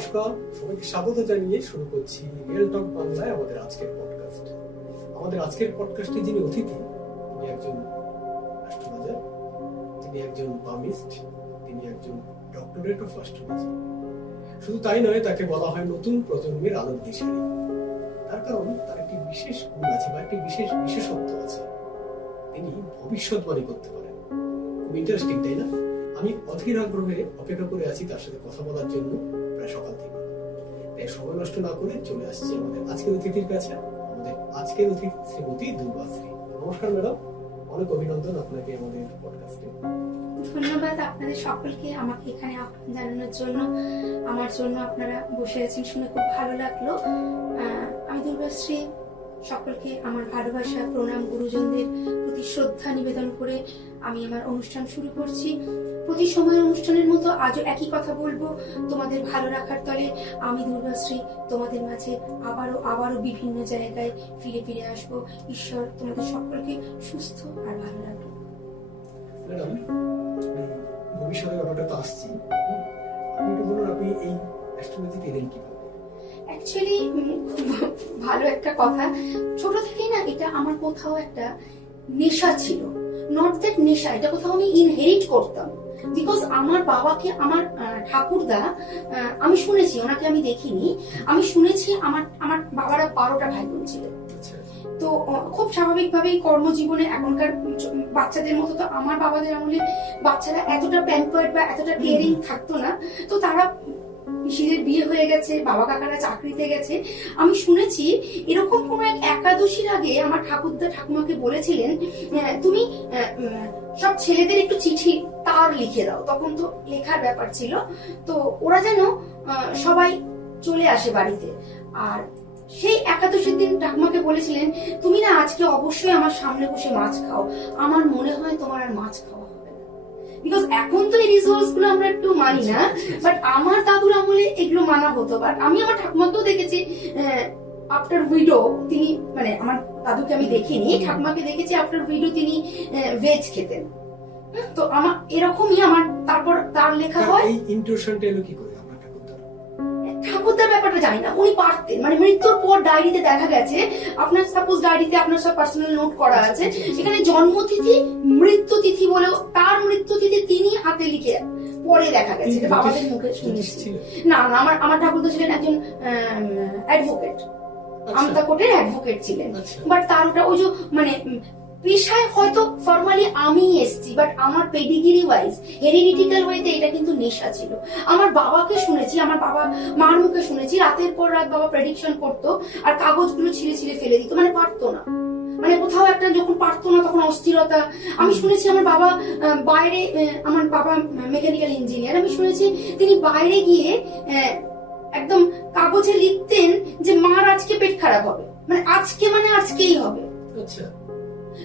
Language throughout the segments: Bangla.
নমস্কার, সবাইকে স্বাগত জানিয়ে শুরু করছি রিয়েল টক বাংলায় আমাদের আজকের পডকাস্ট। আমাদের আজকের পডকাস্টে যিনি অতিথি, তিনি একজন অ্যাস্ট্রোলজার, তিনি একজন বামিস্ট, তিনি একজন ডক্টরেট অফ অ্যাস্ট্রোলজি। শুধু তাই নয়, তাকে বলা হয় নতুন প্রজন্মের আলোক দিশারি। তার কারণ তার একটি বিশেষ গুণ আছে বা একটি বিশেষত্ব আছে, তিনি ভবিষ্যৎবাণী করতে পারেন। খুব ইন্টারেস্টিং, তাই না? আমি অধীর আগ্রহে অপেক্ষা করে আছি তার সাথে কথা বলার জন্য প্রায় সকাল থেকে। তাই সময় নষ্ট না করে চলে আসছি আমাদের আজকের অতিথির কাছে। আমাদের আজকের অতিথি শ্রীমতী দুর্গাশ্রী। নমস্কার ম্যাডাম, অনেক অভিনন্দন আপনাকে আমাদের পডকাস্টে। ধন্যবাদ আপনাদের সকলকে আমাকে এখানে আহ্বান জানানোর জন্য। আমার জন্য আপনারা বসে আছেন শুনে খুব ভালো লাগলো। আমি দুর্গাশ্রী, সকলকে আমার ভালোবাসা, প্রণাম, গুরুজনদের প্রতি শ্রদ্ধা নিবেদন করে আমি আমার অনুষ্ঠান শুরু করছি। প্রতি সময়ের অনুষ্ঠানের মতো আজও একই কথা বলবো, তোমাদের ভালো রাখার তলে আমি দুর্গাশ্রী তোমাদের মাঝে আবারও বিভিন্ন জায়গায় ফিরে আসবো। ঈশ্বর তোমাদের সকলকে সুস্থ আর ভালো রাখো। ম্যাডাম, ভবিষ্যতের ব্যাপারটা তো আসছি, আপনি একটু বলুন, আপনি এই অ্যাস্ট্রোলজিতে এলেন কিভাবে? অ্যাকচুয়ালি খুব ভালো একটা কথা। ছোট থেকেই না এটা আমার কোথাও একটা নেশা ছিল। নট দ্যাট নেশা, এটা কোথাও আমি ইনহেরিট করতাম। বিকজ আমার বাবাকে আমার ঠাকুরদা, আমি শুনেছি, ওনাকে আমি দেখিনি, আমি শুনেছি আমার বাবারা 12টা ভাই বোন ছিলেন। তো খুব স্বাভাবিকভাবেই কর্মজীবনে এখনকার বাচ্চাদের মতো তো আমার বাবাদের আমলে বাচ্চারা এতটা প্যাম্পার্ড বা এতটা কেয়ারিং থাকতো না। তো তারা পিসিদের বিয়ে হয়ে গেছে, বাবা কাকারা চাকরিতে গেছে। আমি শুনেছি এরকম কোন এক একাদশীর আগে আমার ঠাকুরদা ঠাকুমাকে বলেছিলেন, তুমি সব ছেলেদের একটু চিঠি তার লিখে দাও। তখন তো লেখার ব্যাপার ছিল। তো ওরা যেন সবাই চলে আসে বাড়িতে। আর সেই একাদশীর দিন ঠাকুমাকে বলেছিলেন, তুমি না আজকে অবশ্যই আমার সামনে বসে মাছ খাও, আমার মনে হয় তোমার আর মাছ খাওয়া হবে না। বিকজ এখন তো এই রিচুয়ালস গুলো আমরা একটু মানি না, বাট আমার দাদুর আমলে এগুলো মানা হতো। বাট আমি আমার ঠাকুমাকেও দেখেছি আফটার উইডো, তিনি মানে আমার দাদুকে আমি দেখিনি, ঠাকুমাকে দেখেছি আফটার উইডো তিনি ভেজ খেতেন। তো আমার এরকমই আমার তারপর তার লেখা হয়। এই ইন্টিউশনটা এলো কি করে? ঠাকুরদার ব্যাপারটা জানি না, উনি পারতেন। মানে মৃত্যুর পর ডায়েরিতে দেখা গেছে, আপনার সাপোজ ডায়েরিতে আপনার সব পার্সোনাল নোট করা আছে, সেখানে জন্মতিথি, মৃত্যুতিথি বলেও তার মৃত্যুতিথি তিনি হাতে লিখে পরে দেখা গেছে, বাবাদের মুখে শুনেছি। না, আমার ঠাকুরদা ছিলেন একজন অ্যাডভোকেট, আমতা কোর্টের অ্যাডভোকেট ছিলেন। বাট তার ওটা ওই যে মানে পেশায় হয়তো ফর্মালি আমি এসছি, বাট আমার পেডিগিরি ওয়াইজ হেরিডিটিক্যাল ওয়েতে এটা কিন্তু নেশা ছিল। আমার বাবাকে শুনেছি, আমার বাবা মার মুখে শুনেছি, রাতের পর রাত বাবা প্রেডিকশন করতো আর কাগজগুলো ছিঁড়ে ফেলে দিত, মানে পারতো না। মানে কোথাও একটা যখন পারতো না তখন অস্থিরতা। আমি শুনেছি আমার বাবা বাইরে, আমার বাবা মেকানিক্যাল ইঞ্জিনিয়ার, আমি শুনেছি তিনি বাইরে গিয়ে একদম কাগজে লিখতেন যে মার আজকে পেট খারাপ হবে, মানে আজকেই হবে। আচ্ছা।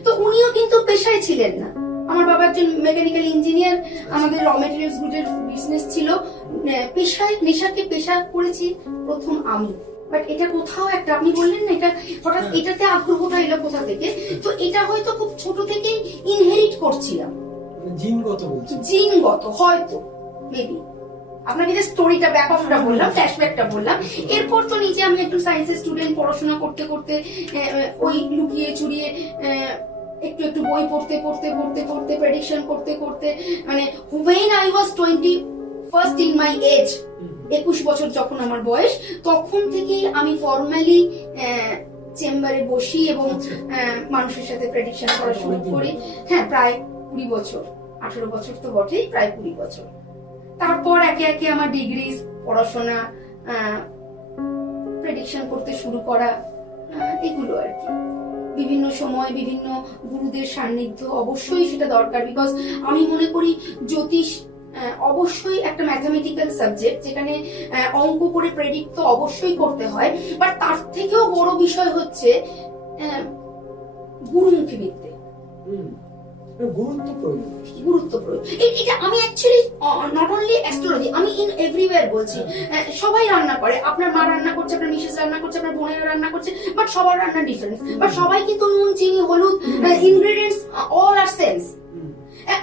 তো উনিও কিন্তু পেশায় ছিলেন না। আমার বাবা একজন মেকানিক্যাল ইঞ্জিনিয়ার, আমাদের র মেটেরিয়ালস গুডের বিজনেস ছিল। পেশায় নেশাকে পেশা করেছি প্রথম আমি। বাট এটা কোথাও একটা, আপনি বললেন না এটা হঠাৎ এটাতে আগ্রহটা এলো কোথা থেকে, তো এটা হয়তো খুব ছোট থেকেই ইনহেরিট করছিলাম। জিনগত হয়তো, মেবি। আপনাকে যে স্টোরিটা ব্যাক অফটা বললাম, ফ্ল্যাশব্যাকটা বললাম, এরপর তো নিজে আমি একটু সায়েন্সের স্টুডেন্ট, পড়াশোনা করতে ওই লুকিয়ে চুরিয়ে একটু বই পড়তে প্রেডিকশন করতে মানে when I was 21st in my age, 21 বছর যখন আমার বয়স, তখন থেকেই আমি ফর্মালি চেম্বারে বসি এবং মানুষের সাথে প্রেডিকশন করা শুরু করি। হ্যাঁ, প্রায় 20 বছর, 18 বছর তো বটেই, প্রায় 20 বছর। তারপর একে আমার ডিগ্রিজ, পড়াশোনা, প্রেডিকশন করতে শুরু করা, এগুলো আর কি। বিভিন্ন সময় বিভিন্ন গুরুদের সান্নিধ্য অবশ্যই সেটা দরকার। বিকজ আমি মনে করি জ্যোতিষ অবশ্যই একটা ম্যাথামেটিক্যাল সাবজেক্ট, যেখানে অঙ্ক করে প্রেডিক্ট তো অবশ্যই করতে হয়, বাট তার থেকেও বড় বিষয় হচ্ছে গুরুমুখী বিদ্যে, গুরুত্বপূর্ণ। এটা আমি অ্যাকচুয়ালি নট অনলি অ্যাস্ট্রোলজি, আমি ইন এভরিওয়্যার বলছি। সবাই রান্না করে, আপনার মা রান্না করছে, আপনার মিসেস রান্না করছে, আপনার বোনেরা রান্না করছে, বাট সবার রান্না ডিফারেন্স। বাট সবাই কিন্তু নুন, চিনি, হলুদ, ইনগ্রেডিয়েন্টস অল আর সেন্স।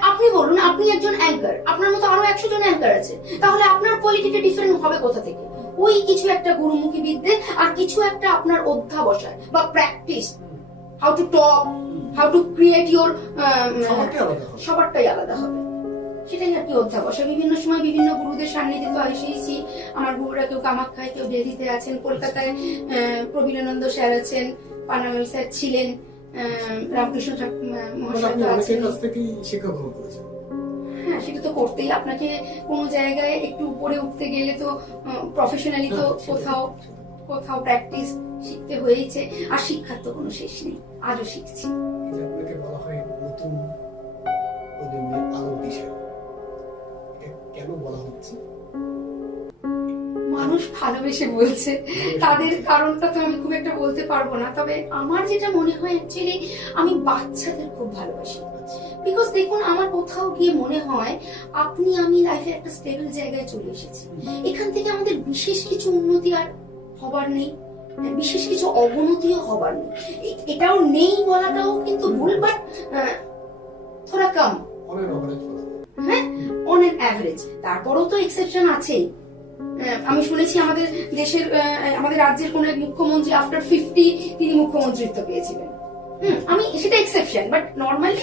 আপনি বলুন, আপনি একজন অ্যাঙ্কার, আপনার মতো আরো 100 জন অ্যাঙ্কার আছে, তাহলে আপনার কোয়ালিটিটা ডিফারেন্ট হবে কোথা থেকে? ওই কিছু একটা গুরুমুখী বিদ্যে আর কিছু একটা আপনার অধ্যাবসায় বা practice, how to talk, how to create your, সবারটাই আলাদা হবে। সেটাই আর কি অধ্যাবসায়। বিভিন্ন সময় বিভিন্ন গুরুদের সান্নিধ্যে তো এসেছি। আমার গুরুরা কেউ কামাখ্যায়, কেউ দিল্লিতে আছেন, কলকাতায় প্রবীরানন্দ স্যার আছেন, পানামল স্যার ছিলেন, রামকৃষ্ণ মহাশয় তো আছেন। হ্যাঁ, সেটা তো করতেই, আপনাকে কোনো জায়গায় একটু উপরে উঠতে গেলে তো প্রফেশনালি তো কোথাও প্র্যাকটিস শিখতে হয়েছে। আর শিক্ষার তো কোনো শেষ নেই, আজও শিখছি। আপনাকে বলা হয় নতুন প্রজন্মের আলোর দিশা, কেন বলা হচ্ছে? মানুষ ভালোবেসে বলছে, তাদের কারণটা তো আমি খুব একটা বলতে পারবো না। তবে আমার যেটা মনে হয় অ্যাকচুয়ালি আমি বাচ্চাদের খুব ভালোবাসি। বিকজ দেখুন, আমার কোথাও গিয়ে মনে হয় আপনি আমি লাইফে একটা স্টেবল জায়গায় চলে এসেছি। এখান থেকে আমাদের বিশেষ কিছু উন্নতি আর হবার নেই, বিশেষ কিছু অবনতিও হবার নেই। এটাও নেই বলাটাও কিন্তু ভুল, বাট থোড়া কম, হ্যাঁ, অন এন অ্যাভারেজ। তারপরও তো এক্সেপশন আছেই। আমি শুনেছি আমাদের দেশের, আমাদের রাজ্যের কোন এক মুখ্যমন্ত্রী আফটার 50 তিনি মুখ্যমন্ত্রিত্ব পেয়েছিলেন। আমি সেটা এক্সেপশন, বাট নর্মালি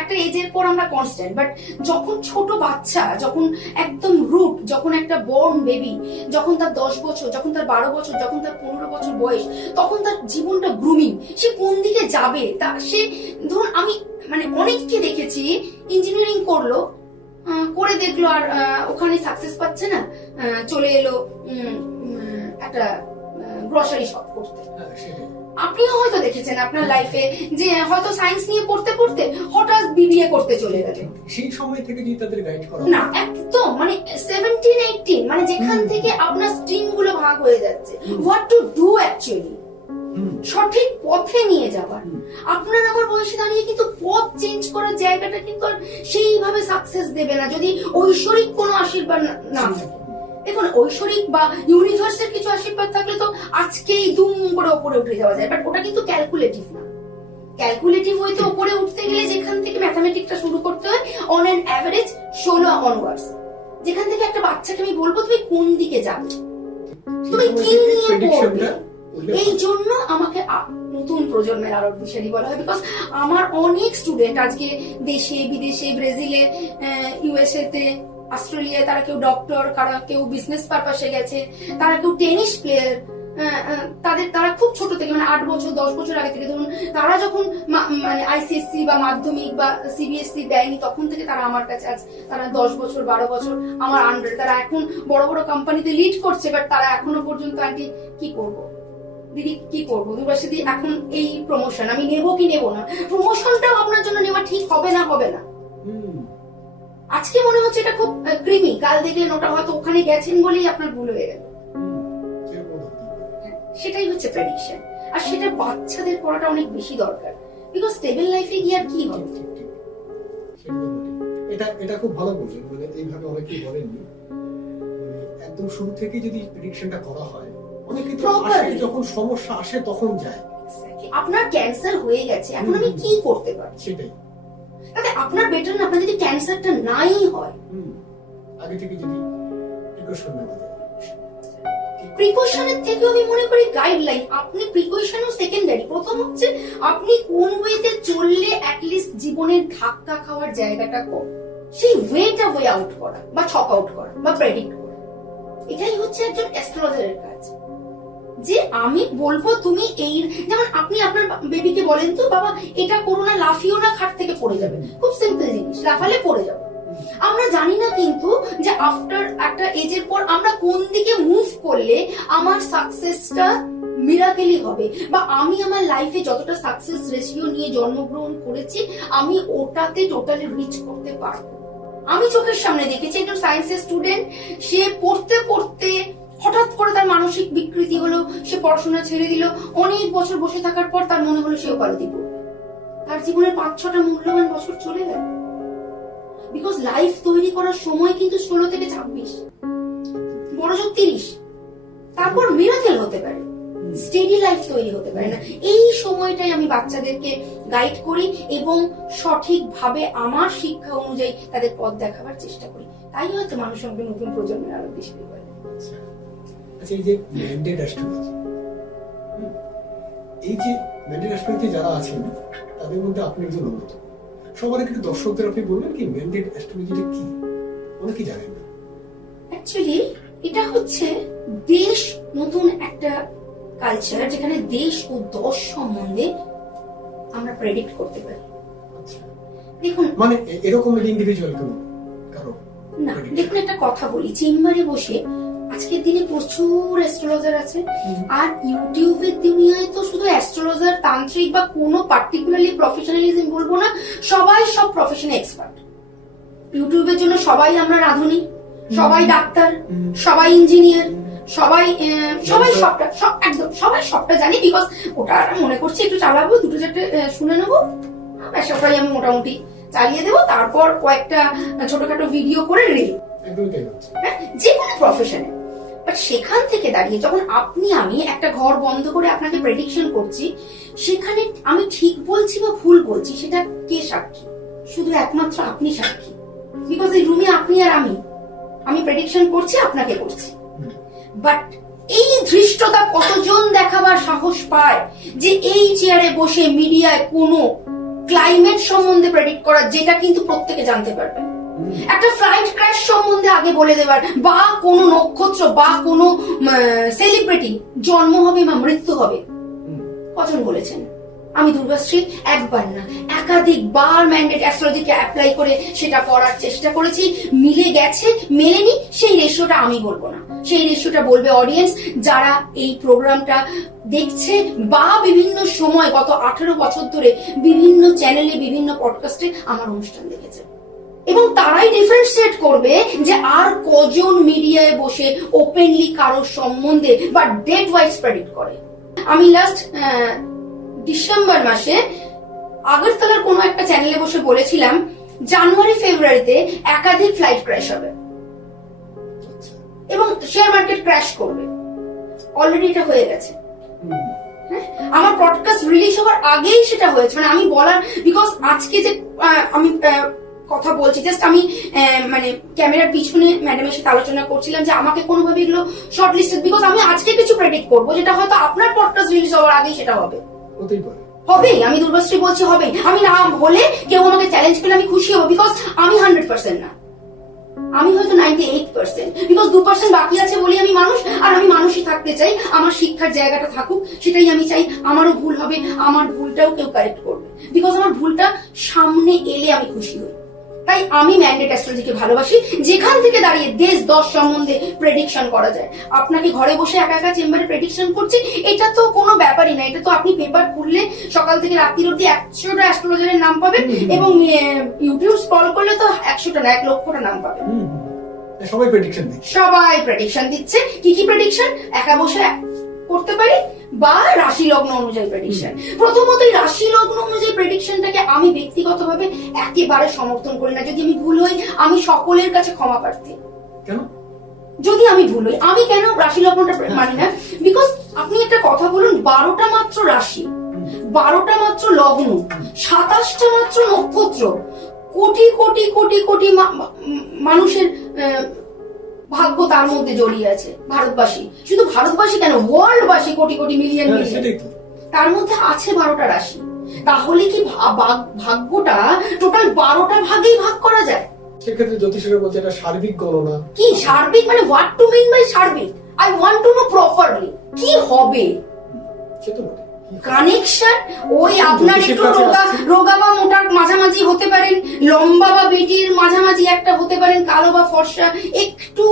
একটা এজের পর আমরা কনস্ট্যান্ট। বাট যখন ছোট বাচ্চা, যখন একদম রুট, যখন একটা বর্ন বেবি, যখন তার 10 বছর, যখন তার 12 বছর, যখন তার 15 বছর বয়স, তখন তার জীবনটা গ্রুমিং, সে কোন দিকে যাবে তা সে, ধরুন আমি মানে অনেককে দেখেছি ইঞ্জিনিয়ারিং করলো, করে দেখলো আর ওখানে সাকসেস পাচ্ছে না, চলে এলো একটা গ্রসারি শপ করতে। আপনিও হয়তো দেখেছেন আপনার লাইফে যে হয়তো সায়েন্স নিয়ে পড়তে পড়তে হঠাৎ বিবিএ করতে চলে গেলেন। সেই সময় থেকে যদি তাদের গাইড করা না, একদম মানে 17-18 মানে যেখান থেকে আপনার স্ট্রিম গুলো ভাগ হয়ে যাচ্ছে, হোয়াট টু ডু অ্যাকচুয়ালি, সঠিক পথে নিয়ে যাবার। আপনার আমার বয়সে দাঁড়িয়ে কিন্তু পথ চেঞ্জ করার জায়গাটা কিন্তু সেইভাবে সাকসেস দেবে না যদি ঐশ্বরিক কোনো আশীর্বাদ না থাকে। দেখুন, ঐশ্বরিক বা ইউনিভার্সের কিছু আশীর্বাদ থাকলে তো আজকেই দুম করে উপরে উঠে যাওয়া যায়, বাট ওটা কিন্তু ক্যালকুলেটিভ না। ক্যালকুলেটিভ হইতে উপরে উঠতে গেলে যেখান থেকে ম্যাথামেটিক্সটা শুরু করতে হয় অন অ্যান অ্যাভারেজ 16 অনওয়ার্ডস, যেখান থেকে একটা বাচ্চাকে আমি বলবো তুমি কোন দিকে যাবে, তুমি কি নিয়ে পড়বে। এই জন্য আমাকে নতুন প্রজন্মের আলোর দিশারি বলা হয়। বিকজ আমার অনেক স্টুডেন্ট আজকে দেশে বিদেশে, ব্রাজিলে, ইউএসএ তে, অস্ট্রেলিয়ায়, তারা কেউ ডক্টর, কেউ বিজনেস পারপাসে গেছে, তারা কেউ টেনিস প্লেয়ার। তারা খুব ছোট থেকে মানে 8 বছর 10 বছর আগে থেকে, ধরুন তারা যখন মানে আইসিএসসি বা মাধ্যমিক বা সিবিএসসি দেয়নি তখন থেকে তারা আমার কাছে আছে। তারা 10 বছর 12 বছর আমার আন্ডার, তারা এখন বড় বড় কোম্পানিতে লিড করছে। বাট তারা এখনো পর্যন্ত আন্টি কি করবো দিদি, কি করবো দুর্বাসী, এখন এই প্রমোশন আমি নেবো কি নেবো না, প্রমোশনটাও আপনার জন্য নেওয়া ঠিক হবে না, হবে না। আজকে মনে হচ্ছে এটা খুব ক্রিমি, কাল দেখলেন ওটা হয়তো ওখানে গেছেন বলেই আপনার ভুল হয়ে গেল। সেটাই হচ্ছে প্রেডিকশন। আর সেটা বাচ্চাদের পড়াটা অনেক বেশি দরকার, বিকজ স্টেবল লাইফে গিয়ে আর কি হবে। এটা খুব ভালো বলছেন, মানে এইভাবে অনেকেই বলেননি, একদম শুরু থেকে যদি প্রেডিকশনটা করা হয়, অনেকে তো আসে যখন সমস্যা আসে তখন যায়। আপনার ক্যান্সার হয়ে গেছে, এখন আমি কি করতে পারি, সেটাই তাহলে আপনার বেটার না, আপনার যদি ক্যান্সারটা নাই হয় আগে থেকে যদি প্রিকশন নেওয়া যায়। প্রিকশনের থেকে আমি মনে করি গাইডলাইন, আপনি প্রিকশনও সেকেন্ডারি। প্রথম হচ্ছে আপনি কোন ওয়েতে চললে অ্যাটলিস্ট জীবনের ধাক্কা খাওয়ার জায়গাটা কম, সেই ওয়েটা ওয়ে আউট করা বা ছক আউট করা বা প্রেডিক্ট করা। এটাই হচ্ছে একজন অ্যাস্ট্রোলজারের কাজ, যে আমি বলবো তুমি এই, যেমন আপনি আপনার বেবিকে বলেন তো বাবা এটা করো না, লাফিও না, খাট থেকে পড়ে যাবে, খুব সিম্পল জিনিস, লাফালে পড়ে যাবে। আমরা জানি না কিন্তু যে আফটার একটা এজের পর আমরা কোন দিকে মুভ করলে আমার সাকসেসটা মিরাকেলি হবে, বা আমি আমার লাইফে যতটা সাকসেস রেশিও নিয়ে জন্মগ্রহণ করেছি আমি ওটাতে টোটালি রিচ করতে পারবো। আমি চোখের সামনে দেখেছি একজন সায়েন্সের স্টুডেন্ট, সে পড়তে পড়তে হঠাৎ করে তার মানসিক বিকৃতি হলো, সে পড়াশোনা ছেড়ে দিল, অনেক বছর বসে থাকার পর তার মনে হলো সে ওকালতি করবে, তার জীবনের 5-6টা মূল্যবান বছর চলে গেল। বিকজ লাইফ তৈরি করার সময় কিন্তু 16 থেকে 26, বড় জোর 30, তারপর মিরাকেল হতে পারে, স্টেডি লাইফ তৈরি হতে পারে না। এই সময়টাই আমি বাচ্চাদেরকে গাইড করি এবং সঠিকভাবে আমার শিক্ষা অনুযায়ী তাদের পথ দেখাবার চেষ্টা করি। তাই হয়তো মানুষ আমাকে নতুন প্রজন্মের আরো বেশি করে। আচ্ছা, এই যে ম্যান্ডেট অ্যাস্ট্রোলজি, এই যে ম্যান্ডেট অ্যাস্ট্রোলজি যারা আছেন তাদের মধ্যে আপনি একজন অন্যতম। সবার একটু দর্শকদের আপনি বলবেন কি ম্যান্ডেট অ্যাস্ট্রোলজিটা কি, অনেকে জানেন না। অ্যাকচুয়ালি এটা হচ্ছে দেশ নতুন একটা কালচার, যেখানে দেশ ও দশ সম্বন্ধে আমরা প্রেডিক্ট করতে পারি। আচ্ছা, দেখুন, মানে এরকম ইন্ডিভিজুয়াল কোনো কারো না, দেখুন একটা কথা বলি, চেম্বারে বসে আজকের দিনে প্রচুর অ্যাস্ট্রোলজার আছে, আর ইউটিউবের দুনিয়ায় তো শুধু অ্যাস্ট্রোলজার, তান্ত্রিক বা কোনো পার্টিকুলারলি প্রফেশনালিজম বলবো না, সবাই সব প্রফেশনে এক্সপার্ট। ইউটিউবের জন্য সবাই আমরা রাঁধুনি, সবাই ডাক্তার, সবাই ইঞ্জিনিয়ার, সবাই সবটা একদম সবাই সবটা জানি। বিকজ ওটা মনে করছি একটু চালাবো, দুটো চারটে শুনে নেবো, ব্যাস ওটাই আমি মোটামুটি চালিয়ে দেবো, তারপর কয়েকটা ছোটখাটো ভিডিও করে রিল, যে কোনো প্রফেশনে। বাট সেখান থেকে দাঁড়িয়ে যখন আমি একটা ঘর বন্ধ করে আপনাকে প্রেডিকশন করছি, সেখানে আমি ঠিক বলছি বা ভুল বলছি সেটা কে সাক্ষী? শুধু একমাত্র আপনি সাক্ষী। বিকজ এই রুমে আপনি আর আমি প্রেডিকশন করছি, আপনাকে করছি। বাট এই ধৃষ্টতা কতজন দেখাবার সাহস পায় যে এই চেয়ারে বসে মিডিয়ায় কোনো ক্লাইমেট সম্বন্ধে প্রেডিক্ট করার, যেটা কিন্তু প্রত্যেকে জানতে পারবে, একটা ফ্লাইট ক্র্যাশ সম্বন্ধে আগে বলে দেবার, বা কোনো নক্ষত্র বা কোনো সেলিব্রিটি জন্ম হবে বা মৃত্যু হবে, কজন বলেছেন? আমি দুর্গাশ্রী একবার না একাধিকবার ম্যান্ডেট অ্যাস্ট্রোলজিকে অ্যাপ্লাই করে সেটা করার চেষ্টা করেছি, মিলে গেছে, মেলেনি, সেই রেশিওটা আমি বলবো না, সেই রেশিওটা বলবে অডিয়েন্স যারা এই প্রোগ্রামটা দেখছে বা বিভিন্ন সময় গত 18 বছর ধরে বিভিন্ন চ্যানেলে বিভিন্ন পডকাস্টে আমার অনুষ্ঠান দেখেছে, এবং তারাই ডিফারেন্সিয়েট করবে যে আর কজন মিডিয়ায় বসে ওপেনলি কারোর সম্বন্ধে বা ডেট ওয়াইজ প্রেডিক্ট করে। আমি লাস্ট ডিসেম্বর মাসে আগরতলার কোনো একটা চ্যানেলে বসে বলেছিলাম জানুয়ারি ফেব্রুয়ারিতে একাধিক ফ্লাইট ক্র্যাশ হবে এবং শেয়ার মার্কেট ক্র্যাশ করবে। অলরেডি এটা হয়ে গেছে। আমার পডকাস্ট রিলিজ হওয়ার আগেই সেটা হয়েছে, মানে আমি বলার, বিকজ আজকে যে আমি কথা বলছি, জাস্ট আমি মানে ক্যামেরার পিছনে ম্যাডামের সাথে আলোচনা করছিলাম যে আমাকে কোনোভাবে এগুলো শর্ট লিস্টেড, বিকজ আমি আজকে কিছু প্রেডিক্ট করবো যেটা হয়তো আপনার পডকাস্ট রিলিজ হওয়ার আগেই সেটা হবে। হবেই, আমি দুর্গাশ্রী বলছি হবেই। আমি না বলে কেউ আমাকে চ্যালেঞ্জ করলে আমি খুশি হবো, বিকজ আমি 100% না, আমি হয়তো 98%, বিকজ 2% বাকি আছে বলি আমি মানুষ, আর আমি মানুষই থাকতে চাই, আমার শিক্ষার জায়গাটা থাকুক, সেটাই আমি চাই। আমারও ভুল হবে, আমার ভুলটাও কেউ কারেক্ট করবে, বিকজ আমার ভুলটা সামনে এলে আমি খুশি হই। তাই আমি ম্যান্ডেট অ্যাস্ট্রোলজিকে ভালোবাসি, যেখান থেকে দাঁড়িয়ে দেশ 10 সম্বন্ধে প্রেডিকশন করা যায়। আপনাকে ঘরে বসে একা একা চেম্বারে প্রেডিকশন করছি, এটা তো কোনো ব্যাপারই না। এটা তো আপনি পেপার খুললে সকাল থেকে রাত্রি অবধি 100টা অ্যাস্ট্রোলজারের নাম পাবেন, এবং ইউটিউব স্ক্রল করলে তো 100টা না 1 লক্ষটা নাম পাবেন। সবাই প্রেডিকশন দিচ্ছে। কি কি প্রেডিকশন? একা বসে করতে পারি বা রাশি লগ্ন অনুযায়ী প্রেডিকশন। প্রথমত রাশি লগ্ন অনুযায়ী প্রেডিকশনটাকে আমি ব্যক্তিগতভাবে একেবারে সমর্থন করি না। যদি আমি ভুল হই, আমি সকলের কাছে ক্ষমা প্রার্থী। কেন? যদি আমি ভুল হই, আমি কেন রাশি লগ্নটা মানি না? বিকজ আপনি একটা কথা বলুন, 12টা মাত্র রাশি, 12টা মাত্র লগ্ন, 27টা মাত্র নক্ষত্র, কোটি কোটি কোটি কোটি মানুষের ভাগ্য তার মধ্যে জড়িয়ে আছে। ভারতবাসী, শুধু ভারতবাসী কেন, ওয়ার্ল্ডবাসী কোটি কোটি মিলিয়ন মিলিয়ন, তার মধ্যে আছে 12টা রাশি। তাহলে কি ভাগ্যটা টোটাল 12টা ভাগেই ভাগ করা যায়? সেক্ষেত্রে জ্যোতিষীরা বলছে এটা সার্বিক গণনা। কি সার্বিক মানে? হোয়াট টু মিন বাই সার্বিক? I want to know properly কি হবে কানেকশন। ওই আপনার একটু রোগা বা মোটার মাঝামাঝি হতে পারেন, লম্বা বা বেটির মাঝামাঝি একটা হতে পারেন, কালো বা ফর্সা, একটু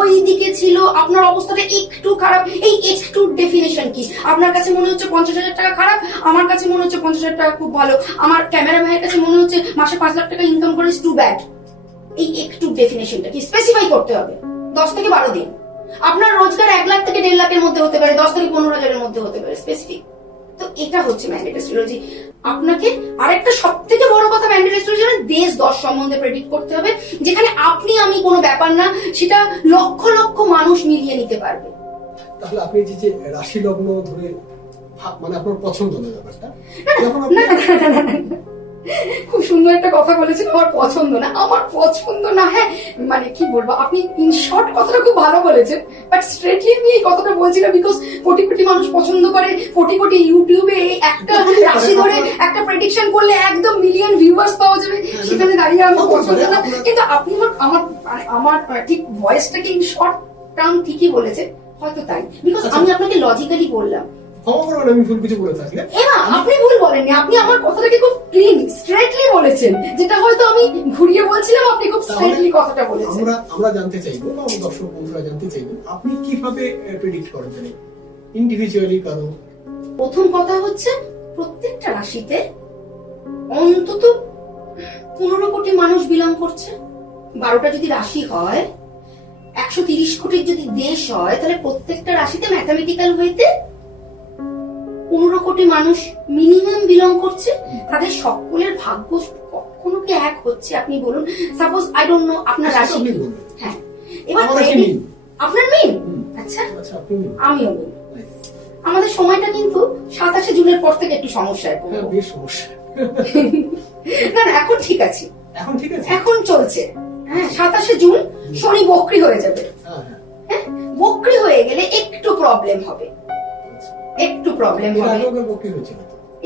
ওই দিকে ছিল, আপনার অবস্থাটা একটু খারাপ। এই একটু ডেফিনেশন কি? আপনার কাছে মনে হচ্ছে 50,000 টাকা খারাপ, আমার কাছে মনে হচ্ছে 50,000 টাকা খুব ভালো, আমার ক্যামেরা ভাইয়ের কাছে মনে হচ্ছে মাসে 5 লাখ টাকা ইনকাম করে টু ব্যাড। এই একটু ডেফিনেশনটা কি? স্পেসিফাই করতে হবে। 10 থেকে 12 দিন। আপনার রোজগার 1 লাখ থেকে 1.5 লাখের মধ্যে হতে পারে, 10 থেকে 15,000-এর মধ্যে হতে পারে, স্পেসিফিক। তো এটা হচ্ছে ম্যান্ডেট অ্যাস্ট্রোলজি। আপনাকে আরেকটা সবথেকে বড় কথা, ম্যান্ডেট অ্যাস্ট্রোলজি দেশ 10 সম্বন্ধে প্রেডিক্ট করতে হবে, যেখানে আমি কোনো ব্যাপার না, সেটা লক্ষ লক্ষ মানুষ মিলিয়ে নিতে পারবে। তাহলে আপনি যে রাশি লগ্ন ধরে মানে আপনার পছন্দ না ব্যাপারটা, যখন না খুব সুন্দর একটা কথা বলেছেন, আমার পছন্দ না, আমার পছন্দ না। হ্যাঁ মানে কি বলবো, আপনি ইন শর্ট কথাটা খুব ভালো বলেছেন, বাট স্ট্রেটলি আমি এই কথাটা বলছি না, বিকজ কোটি কোটি মানুষ পছন্দ করে, কোটি কোটি ইউটিউবে এই একটা রাশি ধরে একটা প্রেডিকশন করলে একদম মিলিয়ন ভিউয়ার্স পাওয়া যাবে, সেখানে দাঁড়িয়ে আমার পছন্দ না। কিন্তু আপনি আমার ঠিক ভয়েসটাকে ইন শর্ট টার্ম ঠিকই বলেছেন, হয়তো তাই, বিকজ আমি আপনাকে লজিক্যালি বললাম। ক্ষমা করবেন আমি ভুল কিছু বলে থাকলে। আপনি ভুল বলেননি, আপনি আমার কথাটাকে খুব ক্লিন স্ট্রেটলি বলেছেন, যেটা হয়তো আমি ঘুরিয়ে বলছিলাম, আপনি খুব স্ট্রেটলি কথাটা বলেছেন। আমরা জানতে চাইবো, বা আমার দর্শক বন্ধুরা জানতে চাইবো, আপনি কিভাবে প্রেডিক্ট করেন জানেন ইন্ডিভিজুয়ালি? কারণ প্রথম কথা হচ্ছে প্রত্যেকটা রাশিতে অন্তত 15 কোটি মানুষ বিলং করছে। 12টা যদি রাশি হয়, 130 কোটির যদি দেশ হয়, তাহলে প্রত্যেকটা রাশিতে ম্যাথামেটিক্যাল ওয়েতে 15 কোটি মানুষ মিনিমাম বিলং করছে। তাদের সকলের ভাগ্য কখনো কি এক হচ্ছে? আপনি বলুন, সাপোজ আই ডোন্ট নো আপনার রাশি কি। হ্যাঁ, এবার আপনার মিন, আচ্ছা আমিও মিন। আমাদের সময়টা কিন্তু 27 জুনের পর থেকে একটু সমস্যায় পড়বো। বেশ সমস্যা। না না, এখন ঠিক আছে, এখন ঠিক আছে, এখন চলছে। হ্যাঁ, 27 জুন শনি বক্রি হয়ে যাবে। হ্যাঁ, বক্রি হয়ে গেলে একটু প্রবলেম হবে, একটু প্রবলেম হবে।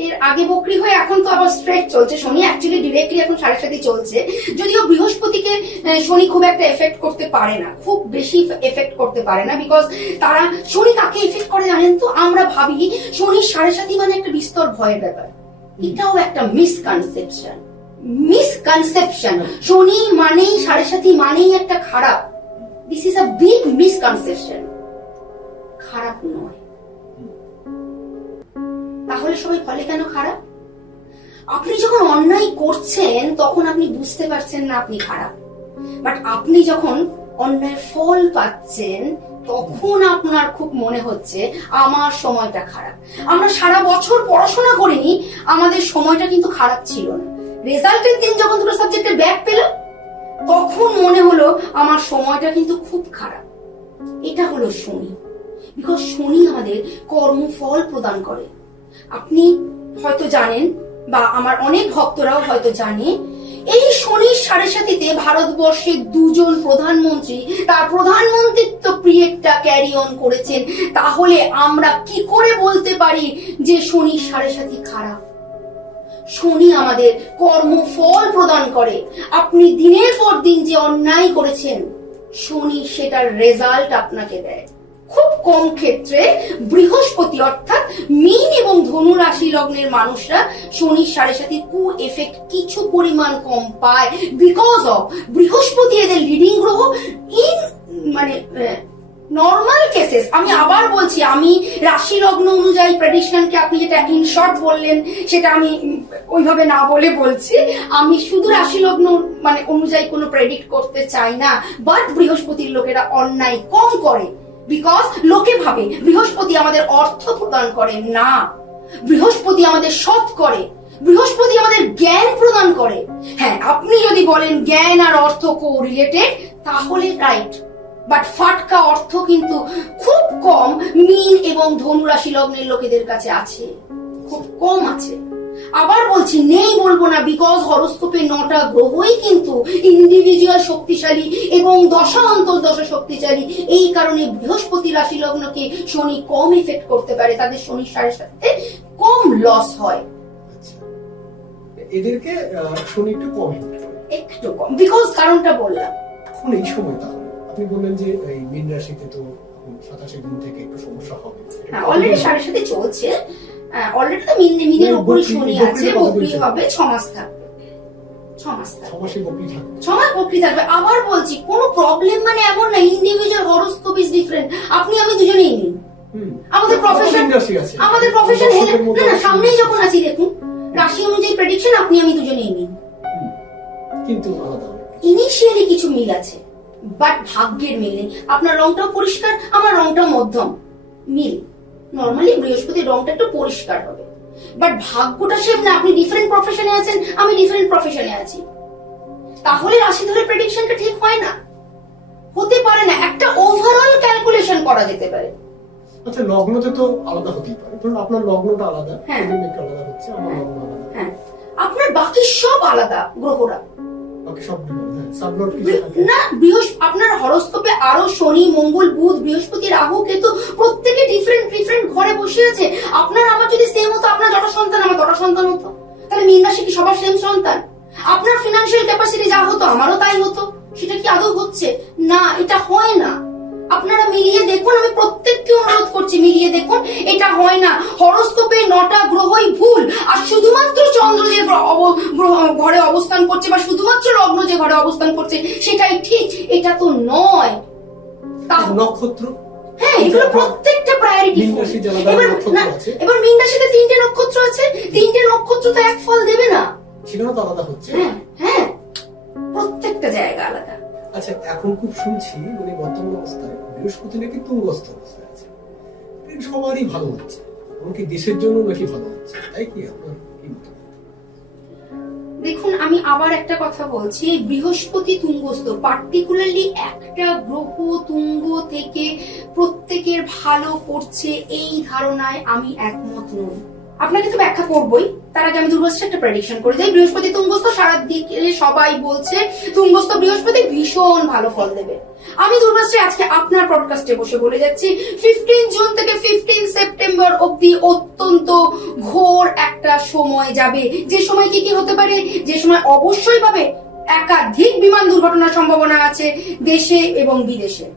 এর আগে বক্রি হয়ে এখন তো আবার স্ট্রেট চলছে শনি, অ্যাকচুয়ালি ডিরেক্টলি এখন 7.5 চলছে। যদিও বৃহস্পতিকে শনি খুব একটা এফেক্ট করতে পারে না, খুব বেশি এফেক্ট করতে পারে না, বিকজ তারা, শনি কাকে এফেক্ট করে জানেন তো? আমরা ভাবি শনি 7.5 মানে একটা বিস্তর ভয়ের ব্যাপার। এটাও একটা মিসকনসেপশন। শনি মানেই 7.5 মানেই একটা খারাপ। This is a big misconception. খারাপ নয়। তাহলে সবাই বলে কেন খারাপ? আপনি যখন অন্যায় করছেন তখন আপনি বুঝতে পারছেন না আপনি খারাপ, বাট আপনি যখন অন্যায় ফল পাচ্ছেন তখন আপনার খুব মনে হচ্ছে আমার সময়টা খারাপ। আমরা সারা বছর পড়াশোনা করিনি, আমাদের সময়টা কিন্তু খারাপ ছিল না। রেজাল্টের দিন যখন দুটো সাবজেক্টে ব্যাক পেলাম তখন মনে হলো আমার সময়টা কিন্তু খুব খারাপ। এটা হলো শনি, বিকজ শনি আমাদের কর্মফল প্রদান করে। আপনি হয়তো জানেন, বা আমার অনেক ভক্তরাও হয়তো জানে, এই শনির 7.5-তে ভারতবর্ষের 2 জন প্রধানমন্ত্রী তার প্রধানমন্ত্রিত্ব পিরিয়ডটা ক্যারি অন করেছেন। তাহলে আমরা কি করে বলতে পারি যে শনি 7.5 খারাপ? শনি আমাদের কর্মফল প্রদান করে। আপনি দিনের পর দিন যে অন্যায় করেছেন, শনি সেটার রেজাল্ট আপনাকে দেয়। খুব কম ক্ষেত্রে বৃহস্পতি অর্থাৎ মীন এবং ধনু রাশি লগ্নের মানুষরা শনির 7.5 কু এফেক্ট কিছু পরিমাণ কম পায়, বিকজ অফ বৃহস্পতি এদের লিডিং গ্রহ। ইন মানে নর্মাল কেসেস, আমি আবার বলছি, আমি রাশি লগ্ন অনুযায়ী প্রেডিকশনকে আপনি যেটা ইন শর্ট বললেন সেটা আমি ওইভাবে না বলে বলছি, আমি শুধু রাশি লগ্ন মানে অনুযায়ী কোনো প্রেডিক্ট করতে চাই না। বাট বৃহস্পতির লোকেরা অন্যায় কম করে, বিকজ লোকে ভাবে বৃহস্পতি আমাদের অর্থ প্রদান করে না, বৃহস্পতি আমাদের সৎ করে, বৃহস্পতি আমাদের জ্ঞান প্রদান করে। হ্যাঁ, আপনি যদি বলেন জ্ঞান আর অর্থ কো রিলেটেড, তাহলে রাইট, বাট ফাটকা অর্থ কিন্তু খুব কম মীন এবং ধনু রাশি লগ্নের লোকেদের কাছে আছে, খুব কম আছে। আবার বলছি, নেই বলবো না, বিকজ হরোস্কোপে 9টা গ্রহই কিন্তু ইন্ডিভিজুয়াল শক্তিশালী এবং দশা অন্তর্দশা শক্তিশালী। এই কারণে বৃহস্পতি রাশি লগ্নকে শনি কম ইফেক্ট করতে পারে, তাদের শনির 7.5-তে কম লস হয়। এদেরকে শনি একটু কম, একটু কম, বিকজ কারণটা বললাম। এখন এই সময় তাহলে আপনি বললেন যে এই মীন রাশিতে তো 27 জুন থেকে একটু সমস্যা হবে। হ্যাঁ, অলরেডি 7.5 চলছে, অলরেডি তো মিনের উপরই শনি আছে, বকরি হবে, 6 মাস থাকবে, 6 মাস বকরি থাকবে। আবার বলছি, কোনো প্রবলেম মানে এমন না, ইন্ডিভিজুয়াল হরোস্কোপ ইজ ডিফারেন্ট। আপনি আমি দুজনেই নিন, আমাদের প্রফেশন না না সামনেই যখন আছি, দেখুন রাশি অনুযায়ী প্রেডিকশন আপনি আমি দুজনেই নিন, কিন্তু ইনিশিয়ালি কিছু মিল আছে, বাট ভাগ্যের মিল নেই। আপনার রংটাও পরিষ্কার, আমার রংটাও মধ্যম, মিল। নরমালি বৃহস্পতির রংটা একটু পরিষ্কার হবে, বাট ভাগ্যটা সেম না। আপনি ডিফারেন্ট প্রফেশনে আছেন, আমি ডিফারেন্ট প্রফেশনে আছি, তাহলে রাশি ধরে প্রেডিকশনটা ঠিক হয় না, হতে পারে না। একটা ওভারঅল ক্যালকুলেশন করা যেতে পারে। আচ্ছা, লগ্নতে তো আলাদা হতেই পারে, ধরুন আপনার লগ্নটা আলাদা, একটু আলাদা হচ্ছে, আমার লগ্ন আলাদা। হ্যাঁ, আপনার বাকি সব আলাদা গ্রহরা। বাকি সব সাবলট কিছু থাকে না, আপনার হরোস্কোপে আরো শনি, মঙ্গল, বুধ, বৃহস্পতি, রাহু, কেতু প্রত্যেকে ডিফারেন্ট ডিফারেন্ট ঘরে বসে আছে। আপনার আমার যদি সেম হতো, আপনার যটা সন্তান আমার তটা সন্তান হতো, তাহলে মীন রাশি কি সবার সেম সন্তান? আপনার ফিনান্সিয়াল ক্যাপাসিটি যা হতো আমারও তাই হতো। সেটা কি আদৌ হচ্ছে? না, এটা হয় না। আপনারা মিলিয়ে দেখুন, আমি প্রত্যেককে অনুরোধ করছি মিলিয়ে দেখুন, এটা হয় না। হরোস্কোপে 9টা গ্রহই ভুল, আর শুধুমাত্র চন্দ্র যে ঘরে অবস্থান করছে বা শুধুমাত্র লগ্ন যে ঘরে অবস্থান করছে সেটাই ঠিক, এটা তো নয়। নক্ষত্র, হ্যাঁ, এগুলো প্রত্যেকটা প্রায়োরিটি। এবার মীন রাশিতে 3টে নক্ষত্র আছে, 3টে নক্ষত্র তো এক ফল দেবে না, সেখানে তো আলাদা হচ্ছে। হ্যাঁ, প্রত্যেকটা জায়গা আলাদা। আচ্ছা, এখন খুব শুনছি মানে বর্তমান অবস্থায় বৃহস্পতি নাকি তুঙ্গস্থ অবস্থায় আছে, সবারই ভালো হচ্ছে, এমনকি দেশের জন্য নাকি ভালো হচ্ছে, তাই কি? আপনার কি মত? দেখুন, আমি আবার একটা কথা বলছি, বৃহস্পতি তুঙ্গস্থ, পার্টিকুলারলি একটা গ্রহ তুঙ্গ থেকে প্রত্যেকের ভালো করছে এই ধারণায় আমি একমত নই। আপনাকে তো ব্যাখ্যা করবই, তার আগে আমি দুর্গাশ্রী একটা প্রেডিকশন করে যাই। বৃহস্পতি তুঙ্গস্থ, সারা দিকে সবাই বলছে তুঙ্গস্থ বৃহস্পতি ভীষণ ভালো ফল দেবে। আমি দুর্গাশ্রী আজকে আপনার পডকাস্টে বসে বলে যাচ্ছি, 15 জুন থেকে 15 সেপ্টেম্বর অব্দি অত্যন্ত ঘোর একটা সময় যাবে, যে সময় কি কি হতে পারে, যে সময় অবশ্যই ভাবে একাধিক বিমান দুর্ঘটনার সম্ভাবনা আছে দেশে এবং বিদেশে,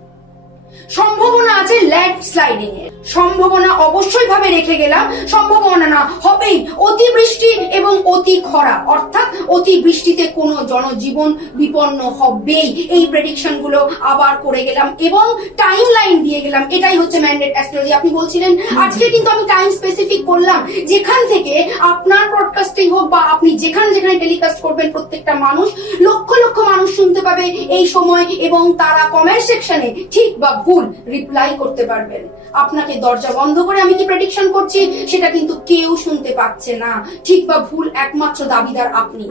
সম্ভাবনা আছে ল্যান্ডস্লাইডিং এর সম্ভাবনা অবশ্যই ভাবে রেখে গেলাম, সম্ভাবনা না হবেই অতিবৃষ্টি এবং অতি খরা, অর্থাৎ অতি বৃষ্টিতে কোনো জনজীবন বিপন্ন হবেই। এই প্রেডিকশন গুলো আবার করে গেলাম এবং টাইম লাইন দিয়ে গেলাম, এটাই হচ্ছে ম্যান্ডেট অ্যাস্ট্রোলজি। আপনি বলছিলেন আজকে কিন্তু আমি টাইম স্পেসিফিক করলাম, যেখান থেকে আপনার পডকাস্টিং হোক বা আপনি যেখানে যেখানে টেলিকাস্ট করবেন প্রত্যেকটা মানুষ, লক্ষ লক্ষ মানুষ শুনতে পাবে এই সময়, এবং তারা কমেন্ট সেকশনে ঠিক বা ভুল রিপ্লাই করতে পারবেন। আপনাকে দরজা বন্ধ করে আমি কি প্রেডিকশন করছি সেটা কিন্তু কেউ শুনতে পাচ্ছে না, ঠিক বা ভুল একমাত্র দাবিদার আপনি।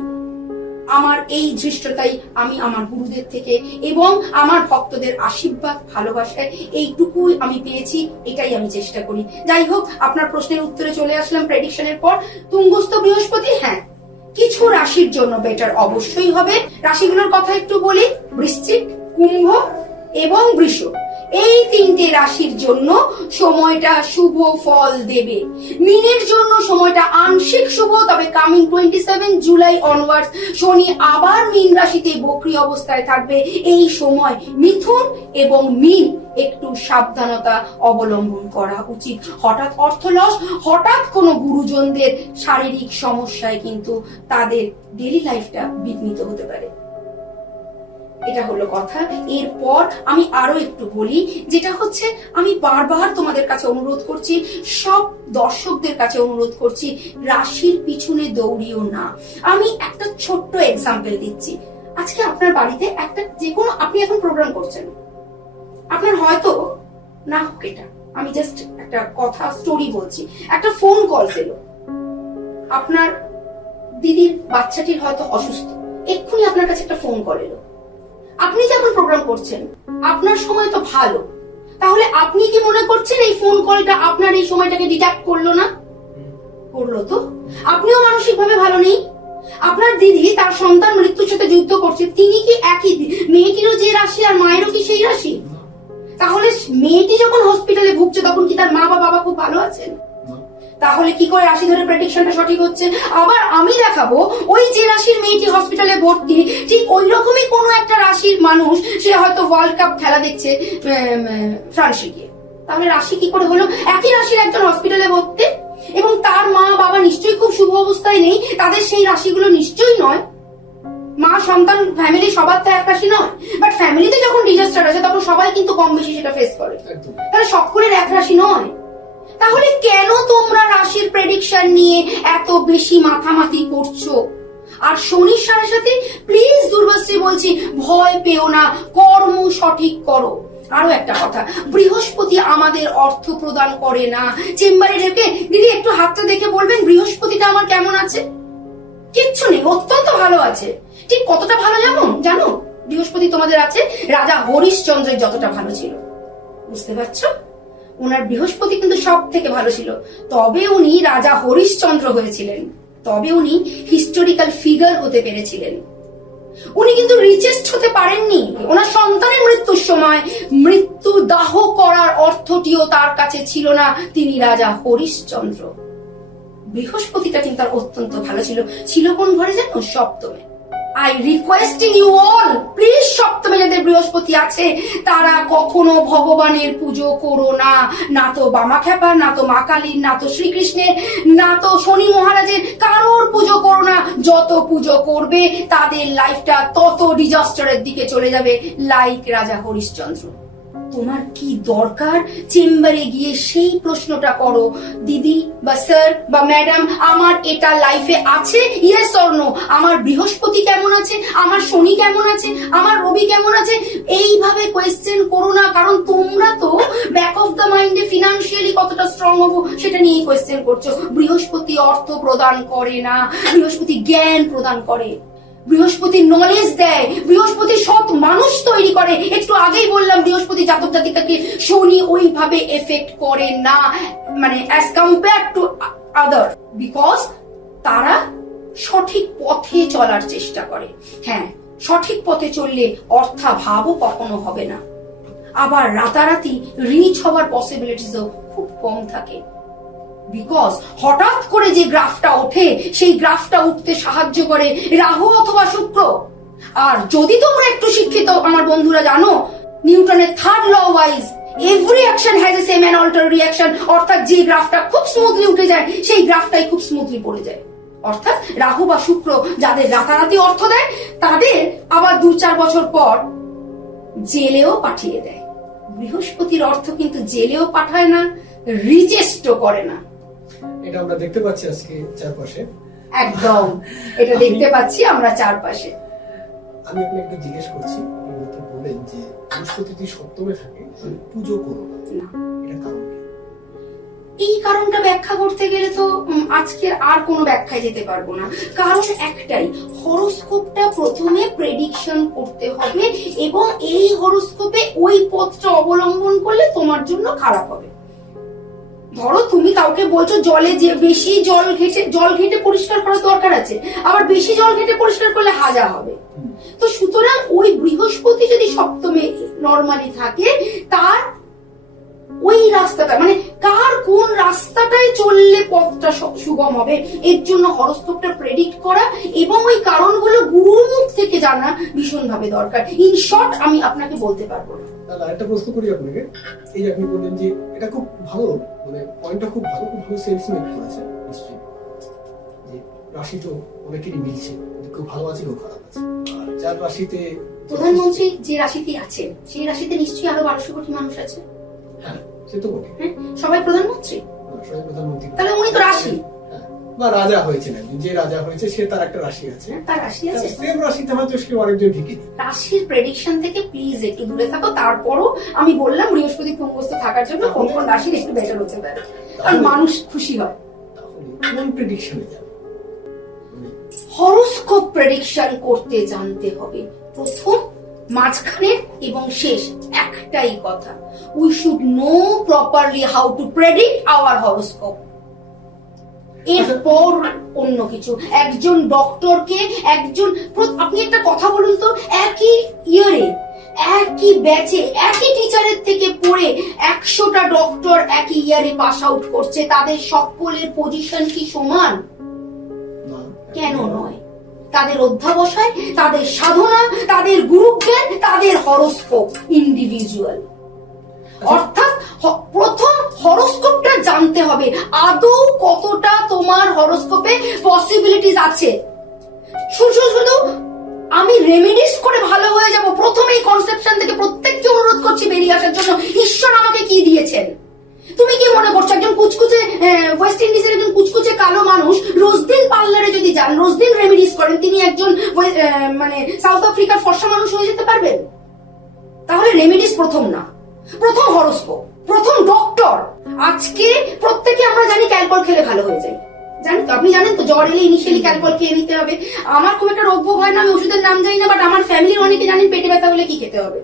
আমার এই ধৃষ্টতাই আমি আমার গুরুদের থেকে এবং আমার ভক্তদের আশীর্বাদ ভালোবাসায় এইটুকুই আমি পেয়েছি, এটাই আমি চেষ্টা করি। যাই হোক, আপনার প্রশ্নের উত্তরে চলে আসলাম প্রেডিকশনের পর। তুঙ্গস্থ বৃহস্পতি, হ্যাঁ, কিছু রাশির জন্য বেটার অবশ্যই হবে। রাশিগুলোর কথা একটু বলি, বৃশ্চিক, কুম্ভ এবং বৃষ, এই 3টে রাশির জন্য সময়টা শুভ ফল দেবে। মীনের জন্য সময়টা আংশিক শুভ, তবে কামিং 27 জুলাই অনওয়ার্ডস শনি আবার মীন রাশিতে বক্রী অবস্থায় থাকবে। এই সময় মিথুন এবং মীন একটু সাবধানতা অবলম্বন করা উচিত। হঠাৎ অর্থ লস, হঠাৎ কোনো গুরুজনদের শারীরিক সমস্যায় কিন্তু তাদের ডেইলি লাইফটা বিঘ্নিত হতে পারে। এটা হলো কথা। এরপর আমি আরো একটু বলি, যেটা হচ্ছে আমি বারবার তোমাদের কাছে অনুরোধ করছি, সব দর্শকদের কাছে অনুরোধ করছি, রাশির পিছনে দৌড়িও না। আমি একটা ছোট্ট এক্সাম্পল দিচ্ছি। আজকে আপনার বাড়িতে একটা যে কোনো, আপনি এখন প্রোগ্রাম করছেন, আপনার হয়তো না হোক, এটা আমি জাস্ট একটা কথা স্টোরি বলছি, একটা ফোন কল ছিল, আপনার দিদির বাচ্চাটির হয়তো অসুস্থ, এক্ষুনি আপনার কাছে একটা ফোন কল এলো। আপনি যখন প্রোগ্রাম করছেন আপনার সময় তো ভালো, তাহলে আপনি কি মনে করছেন এই ফোন কলটা আপনার এই সময়টাকে ডিডাক্ট করলো না? করলো তো। আপনিও মানসিক ভাবে ভালো নেই। আপনার দিদি তার সন্তান মৃত্যুর সাথে যুদ্ধ করছে, তিনি কি একই, মেয়েটিরও যে রাশি আর মায়েরও কি সেই রাশি? তাহলে মেয়েটি যখন হসপিটালে ভুগছে তখন কি তার মা বা বাবা খুব ভালো আছেন? তাহলে কি করে রাশি ধরে প্রেডিকশনটা সঠিক হচ্ছে? আবার আমি দেখাবো, ওই যে রাশির মেয়েটি হসপিটালে ভর্তি, ঠিক ওই রকমই কোনো একটা রাশির মানুষ, সে হয়তো ওয়ার্ল্ড কাপ খেলা দেখছে ফ্রান্সে গিয়ে। তাহলে রাশি কি করে হলো? একই রাশির একজন হসপিটালে ভর্তি এবং তার মা বাবা নিশ্চয়ই খুব শুভ অবস্থায় নেই, তাদের সেই রাশিগুলো নিশ্চয়ই নয়। মা সন্তান ফ্যামিলি সবার তো এক রাশি নয়, বাট ফ্যামিলিতে যখন ডিজাস্টার আসে তখন সবাই কিন্তু কম বেশি সেটা ফেস করে, তাহলে সকলের এক রাশি নয়। তাহলে কেন তোমরা রাশির প্রেডিকশন নিয়ে এত বেশি মাথামাতি করছো? আর শনির সাথে সাথে প্লিজ দুর্বাশ্রী বলছি, ভয় পেও না, কর্ম সঠিক করো। আরো একটা কথা, বৃহস্পতি আমাদের অর্থ প্রদান করে না। চেম্বারে রেখে দিদি একটু হাতটা দেখে বলবেন বৃহস্পতিটা আমার কেমন আছে? কিচ্ছু নেই, অত্যন্ত ভালো আছে। ঠিক কতটা ভালো জানো বৃহস্পতি তোমাদের আছে? রাজা হরিশ্চন্দ্রের যতটা ভালো ছিল, বুঝতে পারছো? ওনার বৃহস্পতি কিন্তু সব থেকে ভালো ছিল, তবে উনি রাজা হরিশ্চন্দ্র হয়েছিলেন। তবে উনি হিস্টোরিক্যাল ফিগার হতে পেরেছিলেন। উনি কিন্তু রিচেস্ট হতে পারেননি। ওনার সন্তানের মৃত্যুর সময় মৃত্যু দাহ করার অর্থটিও তার কাছে ছিল না। তিনি রাজা হরিশ্চন্দ্র। বৃহস্পতিটা কিন্তু তার অত্যন্ত ভালো ছিল। ছিল কোন ঘরে জানো? সপ্তমে। I requesting you all, please সপ্তমে যাদের বৃহস্পতি আছে তারা কখনো ভগবানের পুজো করো না। না তো বামা খ্যাপার, না তো মা কালীর, না তো শ্রীকৃষ্ণের, না তো শনি মহারাজের, কারোর পুজো করো না। যত পুজো করবে তাদের লাইফটা তত ডিজাস্টারের দিকে চলে যাবে, লাইক রাজা হরিশ্চন্দ্র। তোমার কি দরকার চেম্বারে গিয়ে সেই প্রশ্নটা করো, দিদি বা স্যার বা ম্যাডাম আমার এটা লাইফে আছে, ইয়েস অর নো। আমার বৃহস্পতি কেমন আছে, আমার শনি কেমন আছে, আমার রবি কেমন আছে, এইভাবে কোয়েশ্চেন করো না। কারণ তোমরা তো ব্যাক অফ দ্য মাইন্ডে ফিনান্সিয়ালি কতটা স্ট্রং হবো সেটা নিয়ে কোয়েশ্চেন করছো। বৃহস্পতি অর্থ প্রদান করে না, বৃহস্পতি জ্ঞান প্রদান করে, বৃহস্পতি নলেজ দেয়, বৃহস্পতি সৎ মানুষ তৈরি করে। একটু আগেই বললাম বৃহস্পতি জাতক জাতিকাকে শনি ওইভাবে এফেক্ট করে না, মানে as compare to other, because তারা সঠিক পথে চলার চেষ্টা করে। হ্যাঁ, সঠিক পথে চললে অর্থাভাবও কখনো হবে না। আবার রাতারাতি রিচ হওয়ার পসিবিলিটিসও খুব কম থাকে, বিকজ হঠাৎ করে যে গ্রাফটা ওঠে সেই গ্রাফটা উঠতে সাহায্য করে রাহু অথবা শুক্র। আর যদি তোমরা একটু শিক্ষিত আমার বন্ধুরা জানো, নিউটনের third law says every action has a same and alter reaction, অর্থাৎ যে গ্রাফটা খুব স্মুথলি উঠে যায় সেই গ্রাফটাই খুব স্মুথলি পড়ে যায়। অর্থাৎ রাহু বা শুক্র যাদের রাতারাতি অর্থ দেয় তাদের আবার 2-4 বছর পর জেলেও পাঠিয়ে দেয়। বৃহস্পতির অর্থ কিন্তু জেলেও পাঠায় না, রিচেস্টও করে না। এটা আমরা দেখতে পাচ্ছি আজকে চারপাশে। একদম এটা দেখতে পাচ্ছি আমরা চারপাশে। আমি আপনাকে একটু জিজ্ঞেস করছি, আপনি আমাকে বলেন যে বৃহস্পতি যদি সপ্তমে থাকে পুজো করো না, এটা কারণ কি? এই কারণটা ব্যাখ্যা করতে গেলে তো আজকের আর কোনো ব্যাখ্যায় যেতে পারবো না। কারণ একটাই, হরোস্কোপটা প্রথমে প্রেডিকশন করতে হবে এবং এই হরোস্কোপে ওই পথটা অবলম্বন করলে তোমার জন্য খারাপ হবে। ধরো তুমি কাউকে বলছো জলে যে বেশি জল ঘেটে পরিষ্কার করার দরকার আছে, আবার বেশি জল ঘেটে পরিষ্কার করলে হাজা হবে। তো সুতরাং ওই বৃহস্পতি যদি সপ্তমে নরমালি থাকে, তার ওই রাস্তাটা মানে কার কোন রাস্তাটায় চললে পথটা সুগম হবে এর জন্য হরোস্কোপটা প্রেডিক্ট করা এবং ওই কারণগুলো গুরুর মুখ থেকে জানা ভীষণভাবে দরকার। ইন শর্ট আমি আপনাকে বলতে পারবো না। তাহলে আরেকটা প্রশ্ন করি আপনাকে, এই যে আপনি বললেন যে এটা খুব ভালো, মানে পয়েন্টটা খুব ভালো সেন্স মেক করেছে নিশ্চয়ই, যে রাশি তো অনেকেরই মিলছে, খুব ভালো আছে কেউ খারাপ আছে। আর যার রাশিতে প্রধানমন্ত্রী যে রাশিতে আছেন সেই রাশিতে নিশ্চয়ই আরো 1200 কোটি মানুষ আছে। হ্যাঁ সে তো বটে, সবাই প্রধানমন্ত্রী, সবাই প্রধানমন্ত্রী, তাহলে উনি তো রাশি বা রাজা হয়েছেন, একজন যে রাজা হয়েছে সে তার একটা রাশি আছে, তার রাশি আছে। সেম রাশিতে হয়তো সে আরেকজন ঢুকে। রাশির প্রেডিকশন থেকে প্লিজ একটু দূরে থাকো। তারপরও আমি বললাম বৃহস্পতি কুম্ভস্থ থাকার জন্য কোন কোন রাশির একটু বেটার হতে পারে, কারণ মানুষ খুশি হয়। তাহলে কোন প্রেডিকশনে যাবে? হরোস্কোপ প্রেডিকশন করতে জানতে হবে প্রথম, মাঝখানে এবং শেষ একটাই কথা, we should know properly how to predict our horoscope. এরপর অন্য কিছু। একজন ডক্টরকে আপনি একটা কথা বলুন তো, একই ইয়ারে একই ব্যাচে একই টিচারের থেকে পড়ে 100টা ডক্টর একই ইয়ারে পাস আউট করছে, তাদের সকলের পজিশন কি সমান? কেন নয়? তাদের অধ্যাবসায়, তাদের সাধনা, তাদের গুরুজ্ঞান, তাদের হরোস্কোপ ইন্ডিভিজুয়াল। অর্থাৎ প্রথম হরোস্কোপটা জানতে হবে, আদৌ কতটা তোমার হরোস্কোপে পসিবিলিটিস আছে। শুধু আমি রেমেডিস করে ভালো হয়ে যাব, প্রথমে এই কনসেপশন থেকে প্রত্যেককে অনুরোধ করছি বেরিয়ে আসার জন্য। ঈশ্বর আমাকে কি দিয়েছেন? তুমি কি মনে করছো একজন কুচকুচে ওয়েস্ট ইন্ডিজের একজন কুচকুচে কালো মানুষ রোজদিন পার্লারে যদি যান, রোজদিন রেমেডিস করেন, তিনি একজন মানে সাউথ আফ্রিকার ফর্সা মানুষ হয়ে যেতে পারবেন? তাহলে রেমেডিস প্রথম না, প্রথম হরোস্কোপ, প্রথম ডক্টর। আজকে প্রত্যেকে আমরা জানি ক্যালপল খেলে ভালো হয়ে যায়, জানেন তো, আপনি জানেন তো জ্বর এলে ইনিশিয়ালি ক্যালপল খেয়ে নিতে হবে। আমার খুব একটা রোগ ভোগ হয় না, আমি ওষুধের নাম জানি না, বাট আমার ফ্যামিলির অনেকে জানেন পেটে ব্যথা হলে কি খেতে হবে।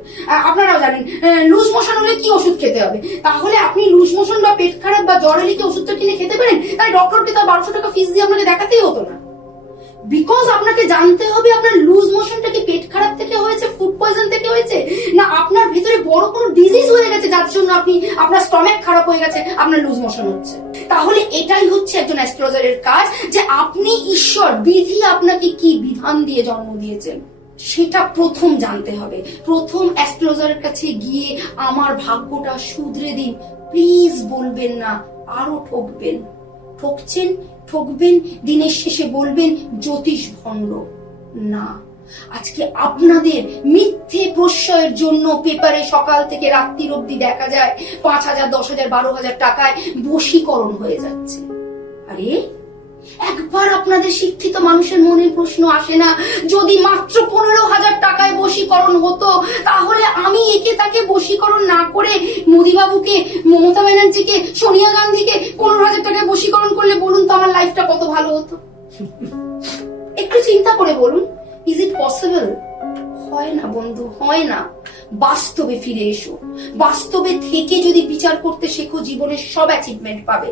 আপনারাও জানেন লুজ মোশন হলে কি ওষুধ খেতে হবে। তাহলে আপনি লুজ মোশন বা পেট খারাপ বা জ্বর এলে কি ওষুধটা কিনে খেতে পারেন? তাই ডক্টরকে তার 1200 টাকা ফিস দিয়ে আপনাকে দেখাতেই হতো না। বিকজ আপনাকে জানতে হবে আপনার লুজ মোশনটা কি পেট খারাপ থেকে হয়েছে, ফুড পয়জন থেকে হয়েছে, না আপনার ভিতরে বড় কোনো ডিজিজ হয়ে গেছে যার জন্য আপনি আপনার স্টমাক খারাপ হয়ে গেছে, আপনার লুজ মোশন হচ্ছে। তাহলে এটাই হচ্ছে একজন অ্যাস্ট্রোলজারের কাজ, যে আপনি ঈশ্বর বিধি আপনাকে কি বিধান দিয়ে জন্ম দিয়েছেন সেটা প্রথম জানতে হবে। প্রথম অ্যাস্ট্রোলজারের কাছে গিয়ে আমার ভাগ্যটা শুধরে দিন প্লিজ বলবেন না আরো ঠকবেন। ঠকবেন, দিনের শেষে বলবেন জ্যোতিষ ভণ্ড। না, আজকে আপনাদের মিথ্যে প্রশ্রয়ের জন্য পেপারে সকাল থেকে রাত্রির অবধি দেখা যায় 5,000, 10,000, 12,000 টাকায় বশীকরণ হয়ে যাচ্ছে। আরে একবার আপনাদের শিক্ষিত মানুষের মনে প্রশ্ন আসে না, যদি মাত্র 15,000 টাকায় বশীকরণ হতো, তাহলে আমি একে তাকে বশীকরণ না করে মোদিবাবুকে, মমতা ব্যানার্জিকে, সোনিয়া গান্ধীকে 15,000 টাকায় বশীকরণ করলে বলুন তো আমার লাইফটা কত ভালো হতো। একটু চিন্তা করে বলুন, ইজ ইট পসিবল? হয় না বন্ধু, হয় না। বাস্তবে ফিরে এসো, বাস্তবে থেকে যদি বিচার করতে শেখো জীবনের সব অ্যাচিভমেন্ট পাবে।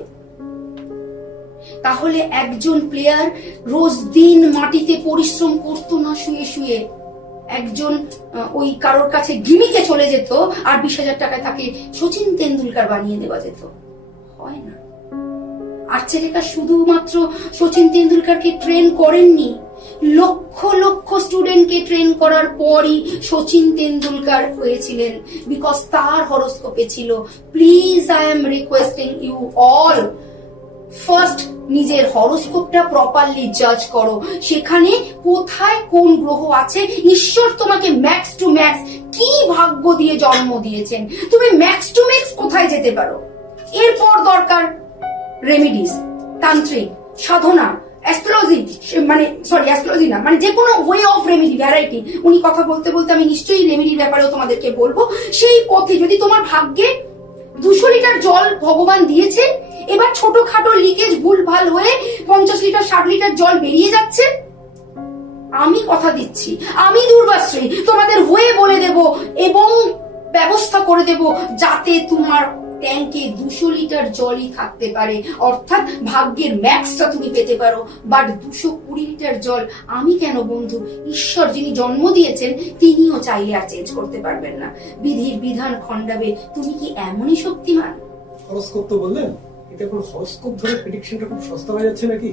তাহলে একজন প্লেয়ার রোজ দিন মাটিতে পরিশ্রম করতো না শুয়ে শুয়ে, একজন ওই কারোর কাছে গিমিকে চলে যেত আর 20,000 টাকায় তাকে সচিন তেন্ডুলকার বানিয়ে দেওয়া যেত। হয় না। আর্চেরিকা শুধুমাত্র সচিন তেন্ডুলকারকে ট্রেন করেননি, লক্ষ লক্ষ স্টুডেন্টকে ট্রেন করার পরই সচিন তেন্ডুলকার হয়েছিলেন, বিকজ তার হরোস্কোপে ছিল please I am requesting you all, first নিজের হরোস্কোপটা প্রপারলি জাজ করো, সেখানে কোথায় কোন গ্রহ আছে, ঈশ্বর তোমাকে ম্যাক্স টু ম্যাক্স কি ভাগ্য দিয়ে জন্ম দিয়েছেন, তুমি ম্যাক্স টু ম্যাক্স কোথায় যেতে পারো। এরপর দরকার রেমিডিস, তান্ত্রিক, সাধনা, অ্যাস্ট্রোলজি, অ্যাস্ট্রোলজি না, যে কোনো ওয়ে অফ রেমেডি, ভ্যারাইটি। উনি কথা বলতে বলতে আমি নিশ্চয়ই রেমেডির ব্যাপারেও তোমাদেরকে বলবো। সেই পথে যদি তোমার ভাগ্যে 200 লিটার জল ভগবান দিয়েছেন, এবার ছোটখাটো লিকেজ ভুলভাল হয়ে 50 লিটার 60 লিটার জল বেরিয়ে যাচ্ছে, আমি কথা দিচ্ছি, আমি দুর্বাশ্রী তোমাদের হয়ে বলে দেব এবং ব্যবস্থা করে দেব যাতে তোমার ট্যাঙ্কে 200 লিটার জলই থাকতে পারে, অর্থাৎ ভাগ্যের ম্যাক্সটা তুমি পেতে পারো। বাট 220 লিটার জল আমি কেন বন্ধু, ঈশ্বর যিনি জন্ম দিয়েছেন তিনিও চাইলে আর চেঞ্জ করতে পারবেন না। বিধির বিধান খণ্ডাবে, তুমি কি এমনই শক্তিমান? হরোস্কোপ তো বললেন, এটা কোন হরোস্কোপ ধরে প্রেডিকশনটা খুব সস্তা হয়ে যাচ্ছে নাকি?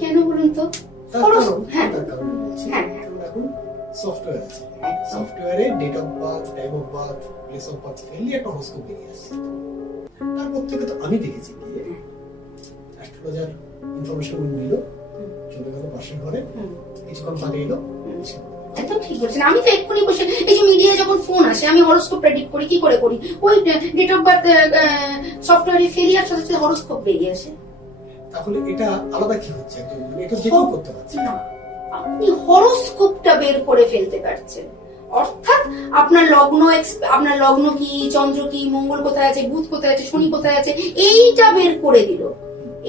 কেন বলুন তো? হ্যাঁ, তার কারণে বলছি। এখন সফটওয়্যার আছে, সফটওয়্যারে date of birth, time of birth, place of birth ফেললে একটা হরোস্কোপ বেরিয়ে আসছে। তারপর থেকে তো আমি দেখেছি গিয়ে অ্যাস্ট্রোলজার ইনফরমেশন নিল, চলে গেল পাশের ঘরে, কিছুক্ষণ বাদে এলো। একদম ঠিক বলছেন। আমি তো এক্ষুনি বসে এই যে মিডিয়ায় যখন ফোন আসে আমি হরোস্কোপ প্রেডিক্ট করি, কি করে করি, ওই ডেট অফ বার্থ সফটওয়্যারে ফেলি আর সাথে সাথে হরোস্কোপ বেরিয়ে আসে। তাহলে এটা আলাদা কি হচ্ছে? এটা যে কেউ করতে পারছে না, আপনি হরোস্কোপটা বের করে ফেলতে পারছেন, অর্থাৎ আপনার লগ্ন কি, চন্দ্র কি, মঙ্গল কোথায় আছে, বুধ কোথায় আছে, শনি কোথায় আছে, এইটা বের করে দিল।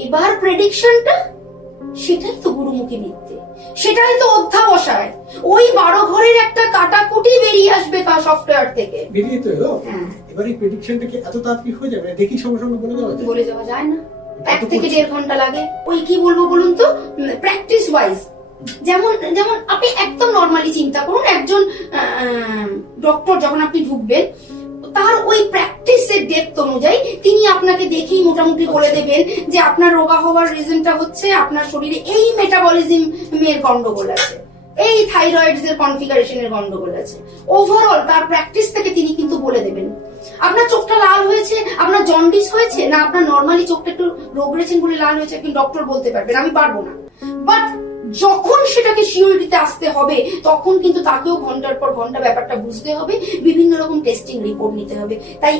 এবার প্রেডিকশনটা, সেটাই তো গুরুমুখী বিদ্যে, সেটাই তো অধ্যাবসায়। ওই 12 ঘরের একটা কাটাকুটি বেরিয়ে আসবে তার সফটওয়্যার থেকে, বেরিয়ে তো এলো। এবার এই প্রেডিকশনটা কি এত তাড়াতাড়ি হয়ে যাবে? দেখি সঙ্গে সঙ্গে বলে যাওয়া যায় না, 1 থেকে 1.5 ঘন্টা লাগে। ওই কি বলবো বলুন তো, প্র্যাকটিস ওয়াইজ। যেমন আপনি একদম নর্মালি চিন্তা করুন, একজন ডক্টর যখন আপনি ঢুকবেন, তার ওই প্র্যাকটিসের ডেপথ অনুযায়ী তিনি আপনাকে দেখেই মোটামুটি বলে দেবেন যে আপনার রোগা হওয়ার রিজনটা হচ্ছে আপনার শরীরে এই মেটাবলিজমের গন্ডগোল আছে, এই থাইরয়েডস এর কনফিগারেশনের গন্ডগোল আছে। ওভারঅল তার প্র্যাকটিস থেকে তিনি কিন্তু বলে দেবেন আপনার চোখটা লাল হয়েছে, আপনার জন্ডিস হয়েছে, না আপনার নর্মালি চোখটা একটু রোগ রয়েছেন বলে লাল হয়েছে, কিন্তু ডক্টর বলতে পারবেন, আমি পারবো না। বাট যখন সেটাকে সিওরিটিতে আসতে হবে তখন কিন্তু তাকেও ঘন্টার পর ঘন্টা ব্যাপারটা বুঝতে হবে, বিভিন্ন রকম টেস্টিং রিপোর্ট নিতে হবে। তাই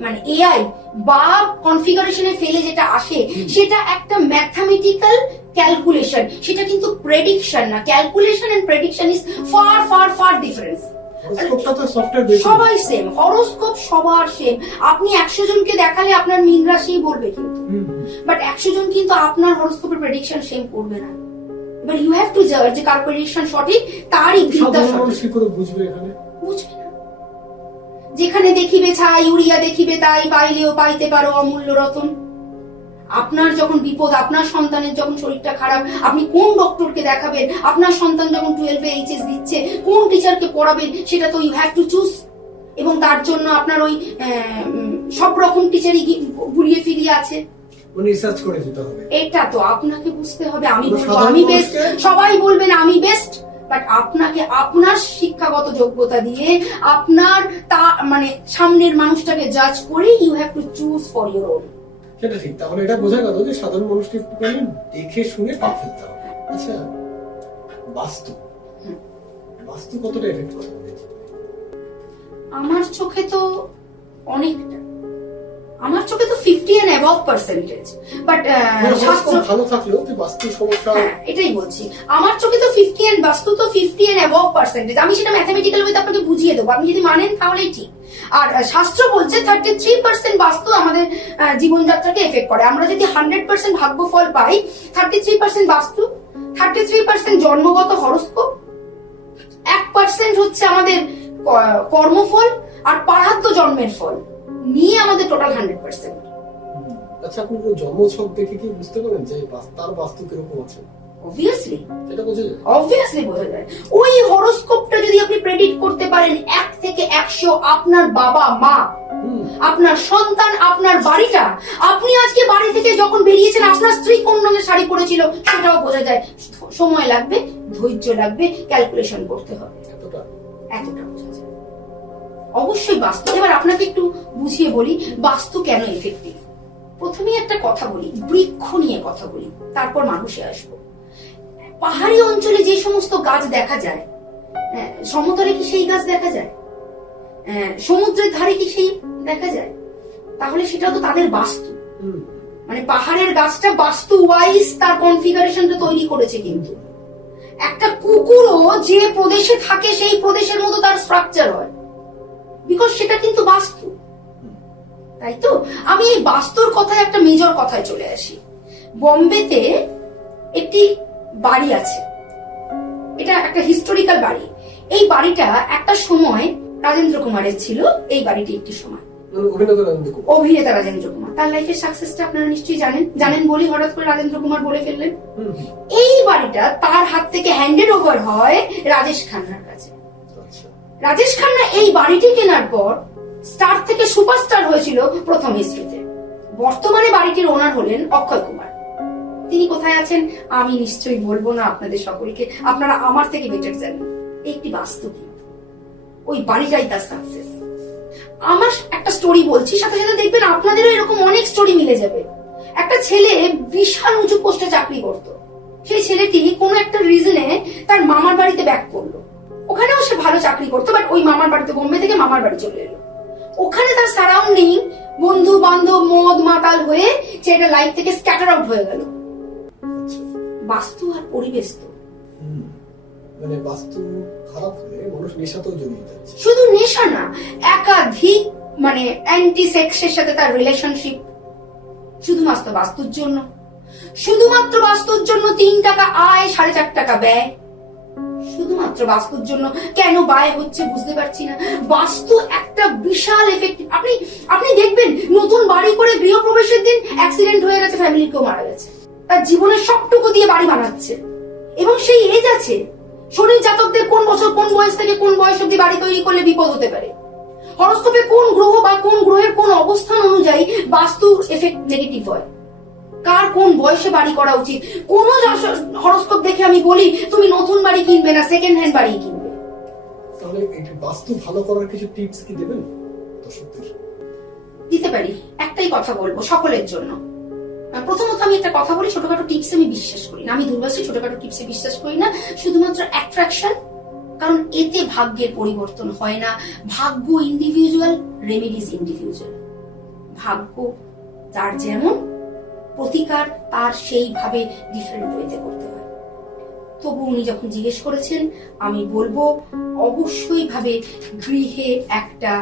মানে এআই বা কনফিগারেশনে ফেলে যেটা আসে সেটা একটা ম্যাথমেটিক্যাল ক্যালকুলেশন, সেটা কিন্তু প্রেডিকশন না। Calculation and prediction is far far far difference. হরোস্কোপটা তো সফটওয়্যার বেসড। সবাই সেম, হরোস্কোপ সবার সেম। আপনি 100 জনকে দেখালে আপনার মীন রাশি বলবে কিন্তু, বাট 100 জন কিন্তু আপনার হরোস্কোপের প্রেডিকশন সেম করবে না। এবার ইউ হ্যাভ টু জাজ যে কার প্রেডিকশন সঠিক, তারই বিদ্যা সাধারণ সঠিক। মানুষ কি করে বুঝবে এখানে? বুঝবে না। যেখানে দেখিবে ছাই উড়িয়া দেখিবে তাই, পাইলেও পাইতে পারো অমূল্য রতন। আপনার যখন বিপদ, আপনার সন্তানের যখন শরীরটা খারাপ, আপনি কোন ডক্টরকে দেখাবেন, আপনার সন্তান যখন 12 এইচএস দিচ্ছে কোন টিচারকে পড়াবেন, সেটা তো ইউ হ্যাভ টু চুজ। এবং তার জন্য আপনার ওই সব রকম টিচারই ঘুরিয়ে ফিরিয়ে আছে, মানে রিসার্চ করে দিতে হবে। এটা তো আপনাকে বুঝতে হবে। আমি বলবো সাধারণ আমি বেস্ট, মানুষকে- সবাই বলবেন আমি বেস্ট, বাট আপনাকে আপনার শিক্ষাগত যোগ্যতা দিয়ে আপনার তা মানে সামনের মানুষটাকে জাজ করে you have to choose for your own. সেটা ঠিক। তাহলে এটা বোঝা গেল যে সাধারণ মানুষকে একটুখানি দেখে শুনে পা ফেলতে হবে। আচ্ছা, বাস্তু বাস্তু কতটা এফেক্ট করে? আমার চোখে তো অনেকটা, আমার চোখে তো 50 and above percentage, বাট শাস্ত্র ভালো থাকলেও যে বাস্তু সমস্যা। হ্যাঁ, এটাই বলছি, আমার চোখে তো 50 and বাস্তু তো 50 and above percentage। আমি সেটা ম্যাথমেটিক্যাল ওয়েতে আপনাকে বুঝিয়ে দেবো, আপনি যদি মানেন তাহলেই ঠিক। আর শাস্ত্র বলছে 33% বাস্তু আমাদের জীবনযাত্রাকে এফেক্ট করে। আমরা যদি 100% ভাগ্যফল পাই, 33% বাস্তু, 33% জন্মগত হরোস্কোপ, 1% হচ্ছে আমাদের কর্মফল, আর পারাদ্য জন্মের ফল নিয়ে আমাদের টোটাল 100%। আচ্ছা, আপনি কোনো জন্মছক দেখে কি বুঝতে পারেন যে তার বাস্তু কিরকম আছে? অবভিয়াসলি এটা বোঝা যায়। অবভিয়াসলি বোঝা যায়। ওই হরোস্কোপটা যদি আপনি প্রেডিক্ট করতে পারেন 1 থেকে 100, আপনার বাবা মা, আপনার সন্তান, আপনার বাড়িটা, আপনি আজকে বাড়ি থেকে যখন বেরিয়েছেন আপনার স্ত্রী কোন রঙের শাড়ি পরেছিল সেটাও বোঝা যায়। সময় লাগবে, ধৈর্য লাগবে, ক্যালকুলেশন করতে হবে, এতটা এতটা বোঝা যায়। অবশ্যই বাস্তু। এবার আপনাকে একটু বুঝিয়ে বলি বাস্তু কেন এফেক্টিভ। প্রথমেই একটা কথা বলি, বৃক্ষ নিয়ে কথা বলি, তারপর মানুষে আসবো। পাহাড়ি অঞ্চলে যে সমস্ত গাছ দেখা যায়, সমতলে কি সেই গাছ দেখা যায়? সমুদ্রের ধারে কি সেই দেখা যায়? তাহলে সেটা তো তাদের বাস্তু। মানে পাহাড়ের গাছটা বাস্তু ওয়াইজ তার কনফিগারেশনটা তৈরি করেছে। কিন্তু একটা কুকুরও যে প্রদেশে থাকে সেই প্রদেশের মতো তার স্ট্রাকচার হয়, বিকজ সেটা কিন্তু বাস্তু। তাই তো আমি এই বাস্তুর কথায় একটা মেজর কথায় চলে আসি। বম্বেতে একটি বাড়ি আছে, এটা একটা হিস্টোরিক্যাল বাড়ি। এই বাড়িটা একটা সময় রাজেন্দ্র কুমারের ছিল। এই বাড়িটি একটি সময় অভিনেতা রাজেন্দ্র কুমার, তার লাইফের সাকসেসটা আপনারা নিশ্চয়ই জানেন বলি হঠাৎ করে রাজেন্দ্র কুমার বলে ফেললেন। এই বাড়িটা তার হাত থেকে হ্যান্ডেড ওভার হয় রাজেশ খান্নার কাছে। রাজেশ খান্না এই বাড়িটি কেনার পর স্টার থেকে সুপারস্টার হয়েছিল প্রথম হিস্ট্রিতে। বর্তমানে বাড়িটির ওনার হলেন অক্ষয় কুমার। তিনি কোথায় আছেন আমি নিশ্চয়ই বলবো না আপনাদের সকলকে, আপনারা আমার থেকে বেটার জানেন। একটি বাস্তু কি, ওই বাড়িটাই তার সাকসেস। আমার একটা স্টোরি বলছি, সাথে সাথে দেখবেন আপনাদেরও এরকম অনেক স্টোরি মিলে যাবে। একটা ছেলে বিশাল উঁচু পোস্টে চাকরি করত। সেই ছেলেটি কোনো একটা রিজনে তার মামার বাড়িতে ব্যাক করলো। ওখানেও সে ভালো চাকরি করতো, বাট ওই মামার বাড়িতে, বোম্বে থেকে মামার বাড়ি চলে এলো। ওখানে তার সারাউন্ডিং বন্ধু বান্ধব মদ মাতাল হয়ে ছেলেটা লাইফ থেকে স্ক্যাটার আউট হয়ে গেল। বাস্তু আর পরিবেশ তো, মানে বাস্তু খারাপ হলে মানুষ নেশাতেও জড়িয়ে যাচ্ছে। শুধু নেশা না, একাধিক মানে অ্যান্টি সেক্সের সাথে তার রিলেশনশিপ, শুধুমাত্র বাস্তুর জন্য। শুধুমাত্র বাস্তুর জন্য 3 টাকা আয়, 4.5 টাকা ব্যয়। শুধুমাত্র বাস্তুর জন্য কেন ব্যয় হচ্ছে বুঝতে পারছি না। বাস্তু একটা বিশাল এফেক্ট। আপনি দেখবেন নতুন বাড়ি করে গৃহপ্রবেশের দিন অ্যাক্সিডেন্ট হয়ে গেছে, ফ্যামিলির কেউ মারা গেছে, তার জীবনের সবটুকু দিয়ে বাড়ি বানাচ্ছে এবং সেই এজ আছে। শনির জাতকদের কোন বছর কোন বয়স থেকে কোন বয়স অব্দি বাড়ি তৈরি করলে বিপদ হতে পারে। হরোস্কোপে কোন গ্রহ বা কোন গ্রহের কোন অবস্থান অনুযায়ী বাস্তুর এফেক্ট নেগেটিভ হয়, কার কোন বয়সে বাড়ি করা উচিত। কোন হরোস্কোপ দেখে আমি বলি তুমি নতুন বাড়ি কিনবে না, সেকেন্ড হ্যান্ড বাড়ি কিনবে। তাহলে এই বাস্তু ভালো করার কিছু টিপস কি দেবেন দর্শকদের? দিতে পারি, একটাই কথা বলবো সকলের জন্য। প্রথমত আমি একটা কথা বলি, ছোটখাটো টিপস আমি বিশ্বাস করি না। আমি দুর্বাসী ছোটখাটো টিপসে বিশ্বাস করি না, শুধুমাত্র অ্যাট্রাকশন। কারণ এতে ভাগ্যের পরিবর্তন হয় না। ভাগ্য ইন্ডিভিজুয়াল, রেমেডিজ ইন্ডিভিজুয়াল। ভাগ্য তার যেমন, প্রতিকার তার সেইভাবে ডিফারেন্ট ওয়েতে করতে হয়। তবু উনি যখন জিজ্ঞেস করেছেন, আমি বলবো অবশ্যই ভাবে গৃহে একটা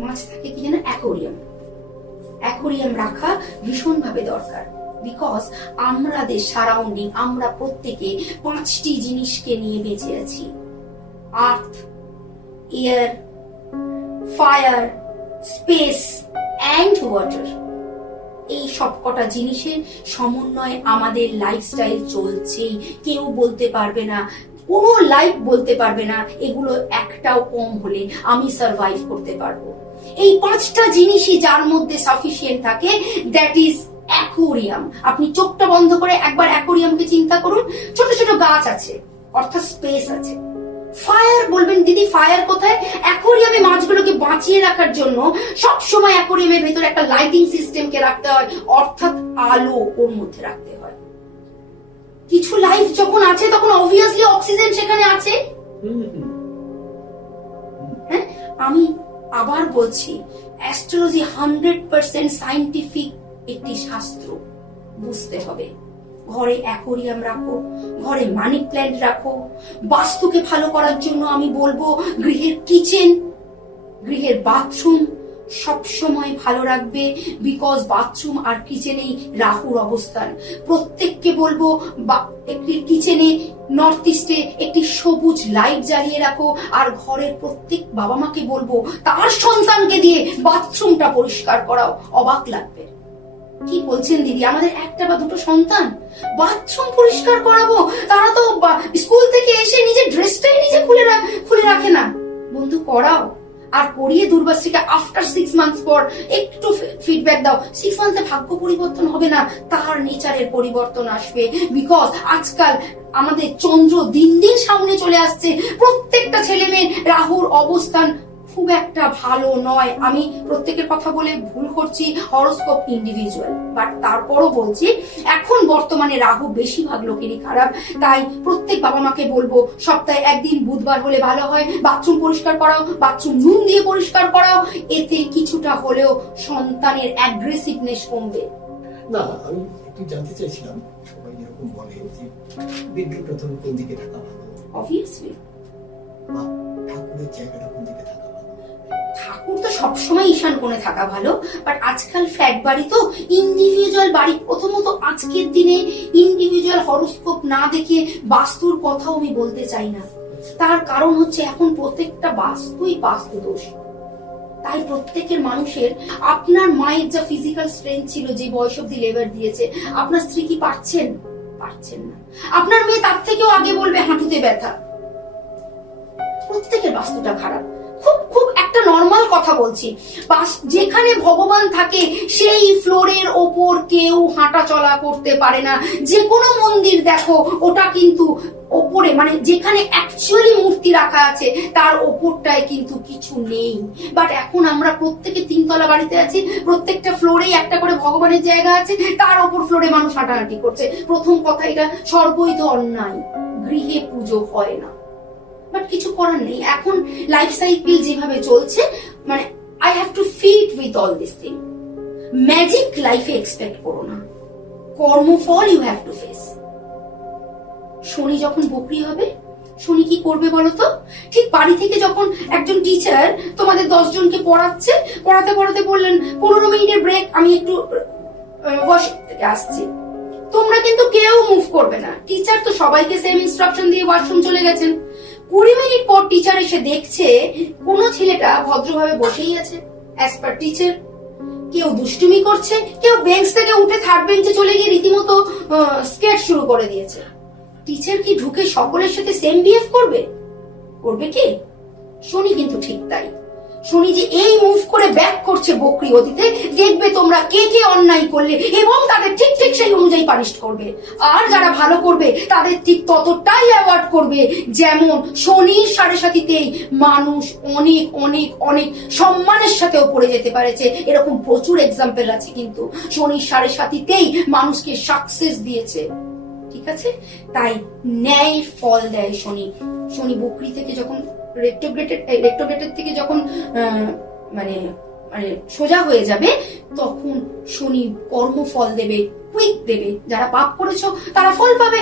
মাছ থাকে, কি যেন, অ্যাকোরিয়াম রাখা ভীষণ ভাবে দরকার। বিকজ আমাদের সারাউন্ডিং, আমরা প্রত্যেকে 5টি জিনিসকে নিয়ে বেঁচে আছি: earth, air, fire, space and water. এই সবকটা জিনিসের সমন্বয়ে আমাদের লাইফস্টাইল চলছেই। কেউ বলতে পারবে না, কোনো লাইফ বলতে পারবে না এগুলো একটাও কম হলে আমি সার্ভাইভ করতে পারবো। এই 5টা জিনিসই যার মধ্যে সাফিসিয়েন্ট থাকে, দ্যাট ইজ অ্যাকোরিয়াম। আপনি চোখটা বন্ধ করে একবার অ্যাকোরিয়ামকে চিন্তা করুন। ছোট ছোট গাছ আছে, অর্থাৎ স্পেস আছে। ফায়ার বলবেন, দিদি ফায়ার কোথায়? অ্যাকোরিয়ামে মাছগুলোকে বাঁচিয়ে রাখার জন্য সব সময় অ্যাকোরিয়ামের ভেতরে একটা লাইটিং সিস্টেমকে রাখতে হয়, অর্থাৎ আলো ওর মধ্যে রাখতে হয়। কিছু লাইফ যখন আছে তখন অবভিয়াসলি অক্সিজেন সেখানে আছে। হ্যাঁ, আমি আবার বলছি, অ্যাস্ট্রোলজি 100% সায়েন্টিফিক একটি শাস্ত্র। বুঝতে হবে। ঘরে অ্যাকোরিয়াম রাখো, ঘরে মানি প্ল্যান্ট রাখো। বাস্তুকে ভালো করার জন্য আমি বলবো গৃহের কিচেন, গৃহের বাথরুম সব সময় ভালো রাখবে। বিকজ বাথরুম আর কিচেনেই রাহুর অবস্থান। প্রত্যেককে বলবো একটি কিচেনে নর্থ ইস্টে একটি সবুজ লাইট জ্বালিয়ে রাখো। আর ঘরের প্রত্যেক বাবা মাকে বলবো তার সন্তানকে দিয়ে বাথরুমটা পরিষ্কার করাও। অবাক লাগবে, কি বলছেন দিদি, আমাদের একটা বা দুটো সন্তান, বাথরুম পরিষ্কার করাবো? তারা তো স্কুল থেকে এসে নিজের ড্রেসটাই নিজে খুলে রাখে না। বন্ধু, করাও। আর করিয়ে দুর্বাশ্রীকে আফটার 6 মান্থস পর একটু ফিডব্যাক দাও। 6 মান্থে ভাগ্য পরিবর্তন হবে না, তার নেচারের পরিবর্তন আসবে। বিকজ আজকাল আমাদের চন্দ্র দিন দিন সামনে চলে আসছে। প্রত্যেকটা ছেলে মেয়ের রাহুর অবস্থান খুব একটা ভালো নয়। আমি প্রত্যেকের কথা বলে ভুল করছি, হরোস্কোপ ইন্ডিভিজুয়াল, বাট তারপরও বলছি এখন বর্তমানে রাহু বেশিরভাগ লোকেরই খারাপ। তাই প্রত্যেক বাবা মাকে বলবো সপ্তাহে একদিন বুধবার হলে ভালো হয় বাথরুম পরিষ্কার করাও, বাথরুম নুন দিয়ে পরিষ্কার করাও। এতে কিছুটা হলেও সন্তানের অ্যাগ্রেসিভনেস কমবে। না, আমি একটু জানতে চাইছিলাম, সবাই যেরকম বলে যে বেডরুমটা ধরুন কোন দিকে থাকা ভালো, অবভিয়াসলি বা ঠাকুরের জায়গাটা কোন দিকে থাকা ভালো। ঠাকুর তো সবসময় ঈশান কোণে থাকা ভালো, বাট আজকাল ফ্ল্যাট বাড়ি তো ইন্ডিভিজুয়াল বাড়ি। প্রথমত আজকের দিনে ইন্ডিভিজুয়াল হরোস্কোপ না দেখে বাস্তুর কথাও আমি বলতে চাই না। তার কারণ হচ্ছে এখন প্রত্যেকটা বাস্তুই বাস্তু দোষ। তাই প্রত্যেকের মানুষের, আপনার মায়ের যা ফিজিক্যাল স্ট্রেংথ ছিল, যে বয়স অব্দি লেবার দিয়েছে, আপনার স্ত্রী কি পারছেন না। আপনার মেয়ে তার থেকেও আগে বলবে হাঁটুতে ব্যথা। প্রত্যেকের বাস্তুটা খারাপ। খুব একটা নর্মাল কথা বলছি, যেখানে ভগবান থাকে সেই ফ্লোরের ওপর কেউ হাঁটা চলা করতে পারে না। যে কোনো মন্দির দেখো, ওটা কিন্তু ওপরে, মানে যেখানে অ্যাকচুয়ালি মূর্তি রাখা আছে তার ওপরটায় কিন্তু কিছু নেই। বাট এখন আমরা প্রত্যেকে 3 তলা বাড়িতে আছি, প্রত্যেকটা ফ্লোরেই একটা করে ভগবানের জায়গা আছে, তার ওপর ফ্লোরে মানুষ হাঁটাহাঁটি করছে। প্রথম কথা, এটা সর্বৈধ অন্যায়। গৃহে পুজো হয় না, বাট কিছু করার নেই। এখন লাইফ সাইকেল যেভাবে চলছে, মানে I have to fit with all this thing. Magic লাইফে এক্সপেক্ট করো না, কর্মফল you have to face. Shani যখন বকরি হবে, শনি কি করবে বলতো? ঠিক বাড়ি থেকে যখন একজন টিচার তোমাদের 10 জনকে পড়াতে বললেন 15 মিনিটের ব্রেক, আমি একটু ওয়াশরুম থেকে আসছি, তোমরা কিন্তু কেউ মুভ করবে না। টিচার তো সবাইকে সেম ইনস্ট্রাকশন দিয়ে ওয়াশরুম চলে গেছেন। 20 মিনিট পর টিচার এসে দেখছে কোন ছেলেটা ভদ্রভাবে বসেই আছে অ্যাজ পার টিচার। কেউ দুষ্টুমি করছে, কেউ বেঞ্চ থেকে উঠে 3rd বেঞ্চে চলে গিয়ে রীতিমতো স্কেট শুরু করে দিয়েছে। টিচার কি ঢুকে সকলের সাথে সেম বিহেভ করবে কি? শনি কিন্তু ঠিক তাই। শনি যে এই মুভ করে ব্যাক করছে বকরি গতিতে, দেখবে তোমরা কে কে অন্যায় করলে এবং তাদের ঠিক ঠিক সেই অনুযায়ী পানিশ করবে। আর যারা ভালো করবে তাদের ঠিক ততটাই অ্যাওয়ার্ড করবে। যেমন শনির সাড়ে সাথীতেই মানুষ অনেক অনেক অনেক সম্মানের সাথে উপরে যেতে পারেছে, এরকম প্রচুর এক্সাম্পল আছে। কিন্তু শনির সাড়ে সাথীতেই মানুষকে সাকসেস দিয়েছে। ঠিক আছে, তাই ন্যায় ফল দেয় শনি। শনি বকরি থেকে যখন রেট্রোগ্রেটেড থেকে যখন মানে মানে সোজা হয়ে যাবে, তখন শনি কর্মফল দেবে, কুইক দেবে। যারা পাপ করেছো তারা ফল পাবে,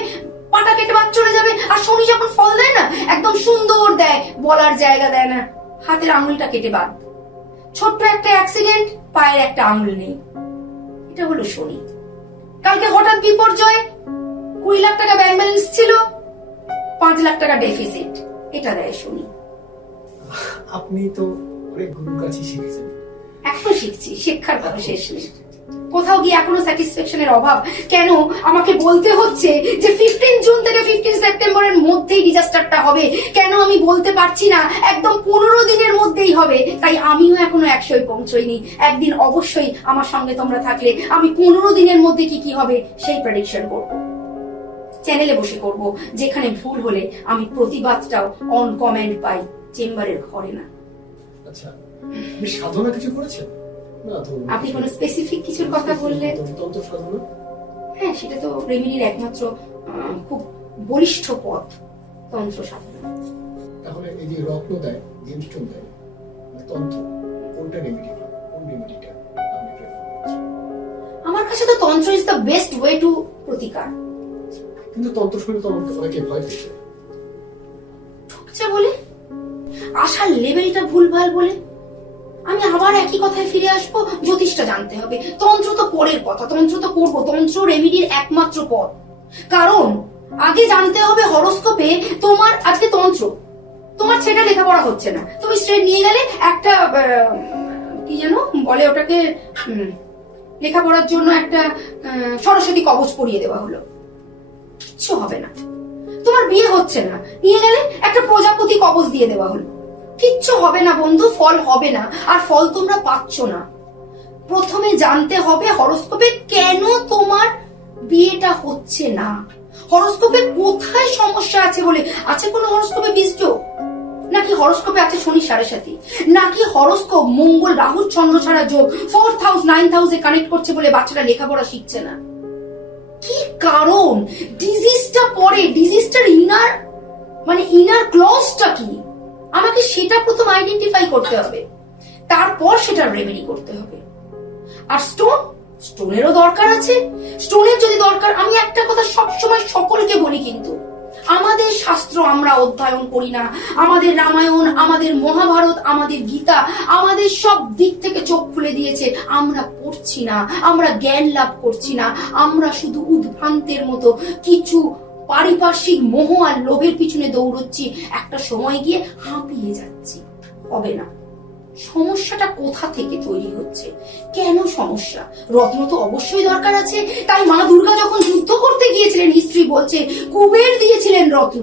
পাটা কেটে বাদ চলে যাবে। আর শনি যখন ফল দেয় না, একদম সুন্দর দেয়, বলার জায়গা দেয় না। হাতের আঙুলটা কেটে বাদ, ছোট্ট একটা অ্যাক্সিডেন্ট, পায়ের একটা আঙুল নেই, এটা হলো শনি। কালকে হঠাৎ বিপর্যয়, 20 লাখ টাকা ব্যাংক ব্যালেন্স ছিল, 5 লাখ টাকা ডেফিসিট, এটা দেয় শনি। আপনি তো অনেক গুরুর কাছে শিখেছেন। এখনো শিখছি, শিক্ষার কোনো শেষ নেই। কোথাও গিয়ে এখনো স্যাটিসফ্যাকশনের অভাব। কেন আমাকে বলতে হচ্ছে যে 15 জুন থেকে 15 সেপ্টেম্বরের মধ্যেই ডিজাস্টারটা হবে? কেন আমি বলতে পারছি না একদম 15 দিনের মধ্যেই হবে? তাই আমিও এখনো 100 পৌঁছইনি। একদিন অবশ্যই আমার সঙ্গে তোমরা থাকলে আমি 15 দিনের মধ্যে কি কি হবে সেই প্রেডিকশন করব, চ্যানেলে বসে করব, যেখানে ভুল হলে আমি প্রতিবাদটাও অন কমেন্ট পাই, চেম্বারের ঘরে না। আচ্ছা, আপনি সাধনা কিছু করেছেন? না তো। আপনি কোনো স্পেসিফিক কিছুর কথা বললে? তন্ত্র সাধনা? হ্যাঁ, সেটা তো রেমিডির একমাত্র খুব বলিষ্ঠ পথ, তন্ত্র সাধনা। তাহলে এই যে রত্ন দেয়, জেমস্টোন দেয়, তন্ত্র, কোনটা রেমিডি, কোন রেমিডিটা আপনি প্রেফার করছেন? আমার কাছে তো তন্ত্র is the best way to প্রতিকার। কিন্তু তন্ত্র শুনে তো অনেকে ভয় পেয়েছে। ঠকছে বলে, আশার লেভেলটা ভুলভাল বলে আমি আবার একই কথায় ফিরে আসবো। জ্যোতিষটা জানতে হবে, তন্ত্র তো পরের কথা, তন্ত্র তো করবো, তন্ত্র রেমিডির একমাত্র পথ। কারণ আগে জানতে হবে হরোস্কোপে তোমার আজকে তন্ত্র, তোমার সেটা লেখাপড়া হচ্ছে না, তুমি স্ট্রেট নিয়ে গেলে একটা কি যেন বলে ওটাকে, লেখাপড়ার জন্য একটা সরস্বতী কবচ পরিয়ে দেওয়া হলো, কিচ্ছু হবে না। তোমার বিয়ে হচ্ছে না, নিয়ে গেলে একটা প্রজাপতি কবচ দিয়ে দেওয়া হলো, কিচ্ছু হবে না বন্ধু, ফল হবে না। আর ফল তোমরা পাচ্ছ না। প্রথমে জানতে হবে হরোস্কোপে কেন তোমার বিয়েটা হচ্ছে না, হরোস্কোপে কোথায় সমস্যা আছে বলে। আছে কোনো হরোস্কোপে বীজযোগ, নাকি হরোস্কোপে আছে শনি সাড়ে সাথী, নাকি হরোস্কোপ মঙ্গল রাহুর চন্দ্র ছাড়া যোগ 4th হাউস 9th হাউসে কানেক্ট করছে বলে বাচ্চারা লেখাপড়া শিখছে না? কি কারণ? ডিজিজটা পরে, ডিজিজটার ইনার ক্লজটা কি আমাকে সেটা প্রথম আইডেন্টিফাই করতে হবে, তারপর সেটা রেমেডি করতে হবে। আর স্টোনেরও দরকার আছে। স্টোনের যদি দরকার, আমি একটা কথা সবসময় সকলকে বলি, কিন্তু আমাদের শাস্ত্র আমরা অধ্যয়ন করি না, আমাদের রামায়ণ, আমাদের মহাভারত, আমাদের গীতা আমাদের সব দিক থেকে চোখ খুলে দিয়েছে, আমরা পড়ছি না, আমরা জ্ঞান লাভ করছি না, আমরা শুধু উদ্ভ্রান্তের মতো কিছু পারিপার্শ্বিক মোহ আর লোভের পিছনে দৌড়চ্ছি, একটা সময় গিয়ে হাঁপিয়ে যাচ্ছি। হবে না। সমস্যাটা কোথা থেকে তৈরি হচ্ছে, কেন সমস্যা? রত্ন তো অবশ্যই দরকার আছে। তাই মা দুর্গা যখন যুদ্ধ করতে গিয়েছিলেন, হিস্ট্রি বলছে কুবের দিয়েছিলেন রত্ন,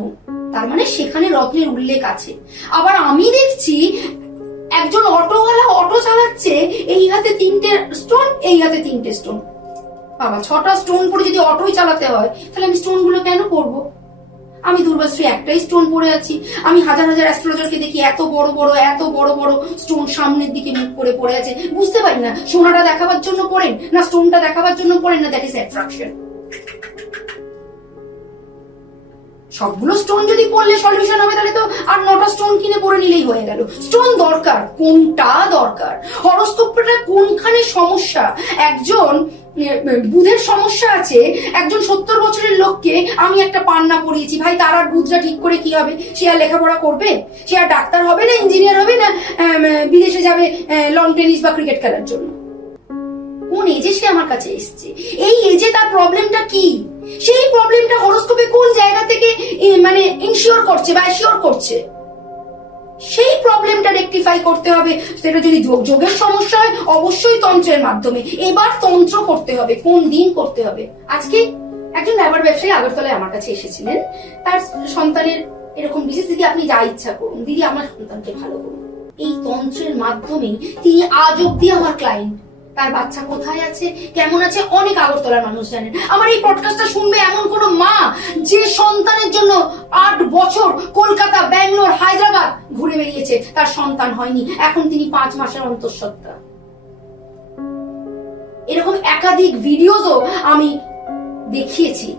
তার মানে সেখানে রত্নের উল্লেখ আছে। আবার আমি দেখছি একজন অটোওয়ালা অটো চালাচ্ছে, এই হাতে 3টে স্টোন, এই হাতে 3টে স্টোন। বাবা, 6টা স্টোন পরে যদি অটোই চালাতে হয়, তাহলে আমি স্টোন গুলো কেন পরবো? আমি দুর্বাশ্রী একটাই স্টোন পরে আছি। আমি হাজার হাজার অ্যাস্ট্রোলজারকে দেখি এত বড় বড় স্টোন সামনের দিকে মুখ করে পড়ে আছে। বুঝতে পারি না সোনাটা দেখাবার জন্য পড়েন, না স্টোনটা দেখাবার জন্য পড়েন, না দ্যাট ইজ অ্যাট্রাকশন। সবগুলো স্টোন যদি পড়লে সলিউশন হবে, তাহলে তো আর 9টা স্টোন কিনে পরে নিলেই হয়ে গেল। স্টোন দরকার, কোনটা দরকার, হরোস্কোপটা কোনখানে সমস্যা। একজন বুধের সমস্যা আছে, একজন 70 বছরের লোককে আমি একটা পান্না পড়িয়েছি, ভাই তার আর বুধটা ঠিক করে কি হবে? সে আর লেখাপড়া করবে? সে আর ডাক্তার হবে না, ইঞ্জিনিয়ার হবে না, বিদেশে যাবে লং টেনিস বা ক্রিকেট খেলার জন্য? কোন এজে সে আমার কাছে এসছে? এই এজে তার প্রবলেমটা কি? সেই প্রবলেমটা হরোস্কোপে কোন জায়গা থেকে ইনশিওর করছে বা অ্যাসিওর করছে? সেই প্রবলেমটা রেকটিফাই করতে হবে। সেটা যদি যোগের সমস্যা হয়, অবশ্যই তন্ত্রের মাধ্যমে। এবার তন্ত্র করতে হবে, কোন দিন করতে হবে। আজকে একজন রাবার ব্যবসায়ী আগরতলায় আমার কাছে এসেছিলেন, তার সন্তানের এরকম বিশেষ, দিদি আপনি যা ইচ্ছা করুন, দিদি আমার সন্তানকে ভালো করুন। এই তন্ত্রের মাধ্যমেই তিনি আজ অব্দি আমার ক্লায়েন্ট। তার বাচ্চা কোথায় আছে, কেমন আছে, অনেক আগরতলার মানুষ জানেন। আমার এই পডকাস্টটা শুনবে এমন কোন মা যে সন্তানের জন্য 8 বছর কলকাতা, ব্যাঙ্গালোর, হায়দ্রাবাদ ঘুরে বেরিয়েছে, তার সন্তান হয়নি, এখন তিনি 5 মাসের অন্তঃসত্ত্বা। এরকম একাধিক ভিডিওজও আমি দেখিয়েছি।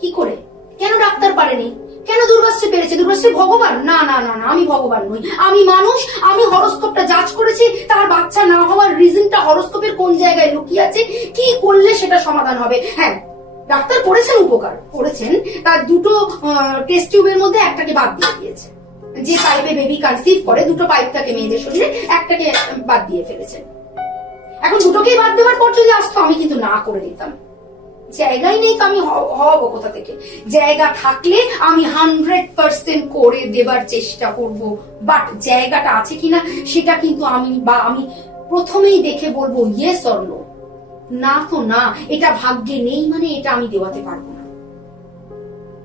কি করে, কেন ডাক্তার পারেনি, কেন দুর্গাশ্রী পেরেছে? দুর্গাশ্রী ভগবান? না না না না, আমি ভগবান নই, আমি মানুষ। আমি হরোস্কোপটা যাচ করেছি, তার বাচ্চা না হওয়ার রিজনটা হরোস্কোপের কোন জায়গায় লুকিয়ে আছে, কি করলে সেটা সমাধান হবে। হ্যাঁ, ডাক্তার করেছেন, উপকার করেছেন, তার 2টো টেস্ট টিউবের মধ্যে একটাকে বাদ দিয়ে দিয়েছে। যে পাইপে বেবি কনসিভ করে, 2টো পাইপ থাকে মেয়েদের শরীরে, একটাকে বাদ দিয়ে ফেলেছেন। এখন 2টোকেই বাদ দেওয়ার পর যদি আসতো, আমি কিন্তু না করে দিতাম। জায়গাই নেই তো আমি হওয়াবো কোথা থেকে? জায়গা থাকলে আমি 100% করে দেবার চেষ্টা করব, বাট জায়গাটা আছে কিনা সেটা কিন্তু আমি প্রথমেই দেখে বলবো ইয়েস অর নো। না তো না, এটা ভাগ্যে নেই মানে এটা আমি দেওয়াতে পারবো না,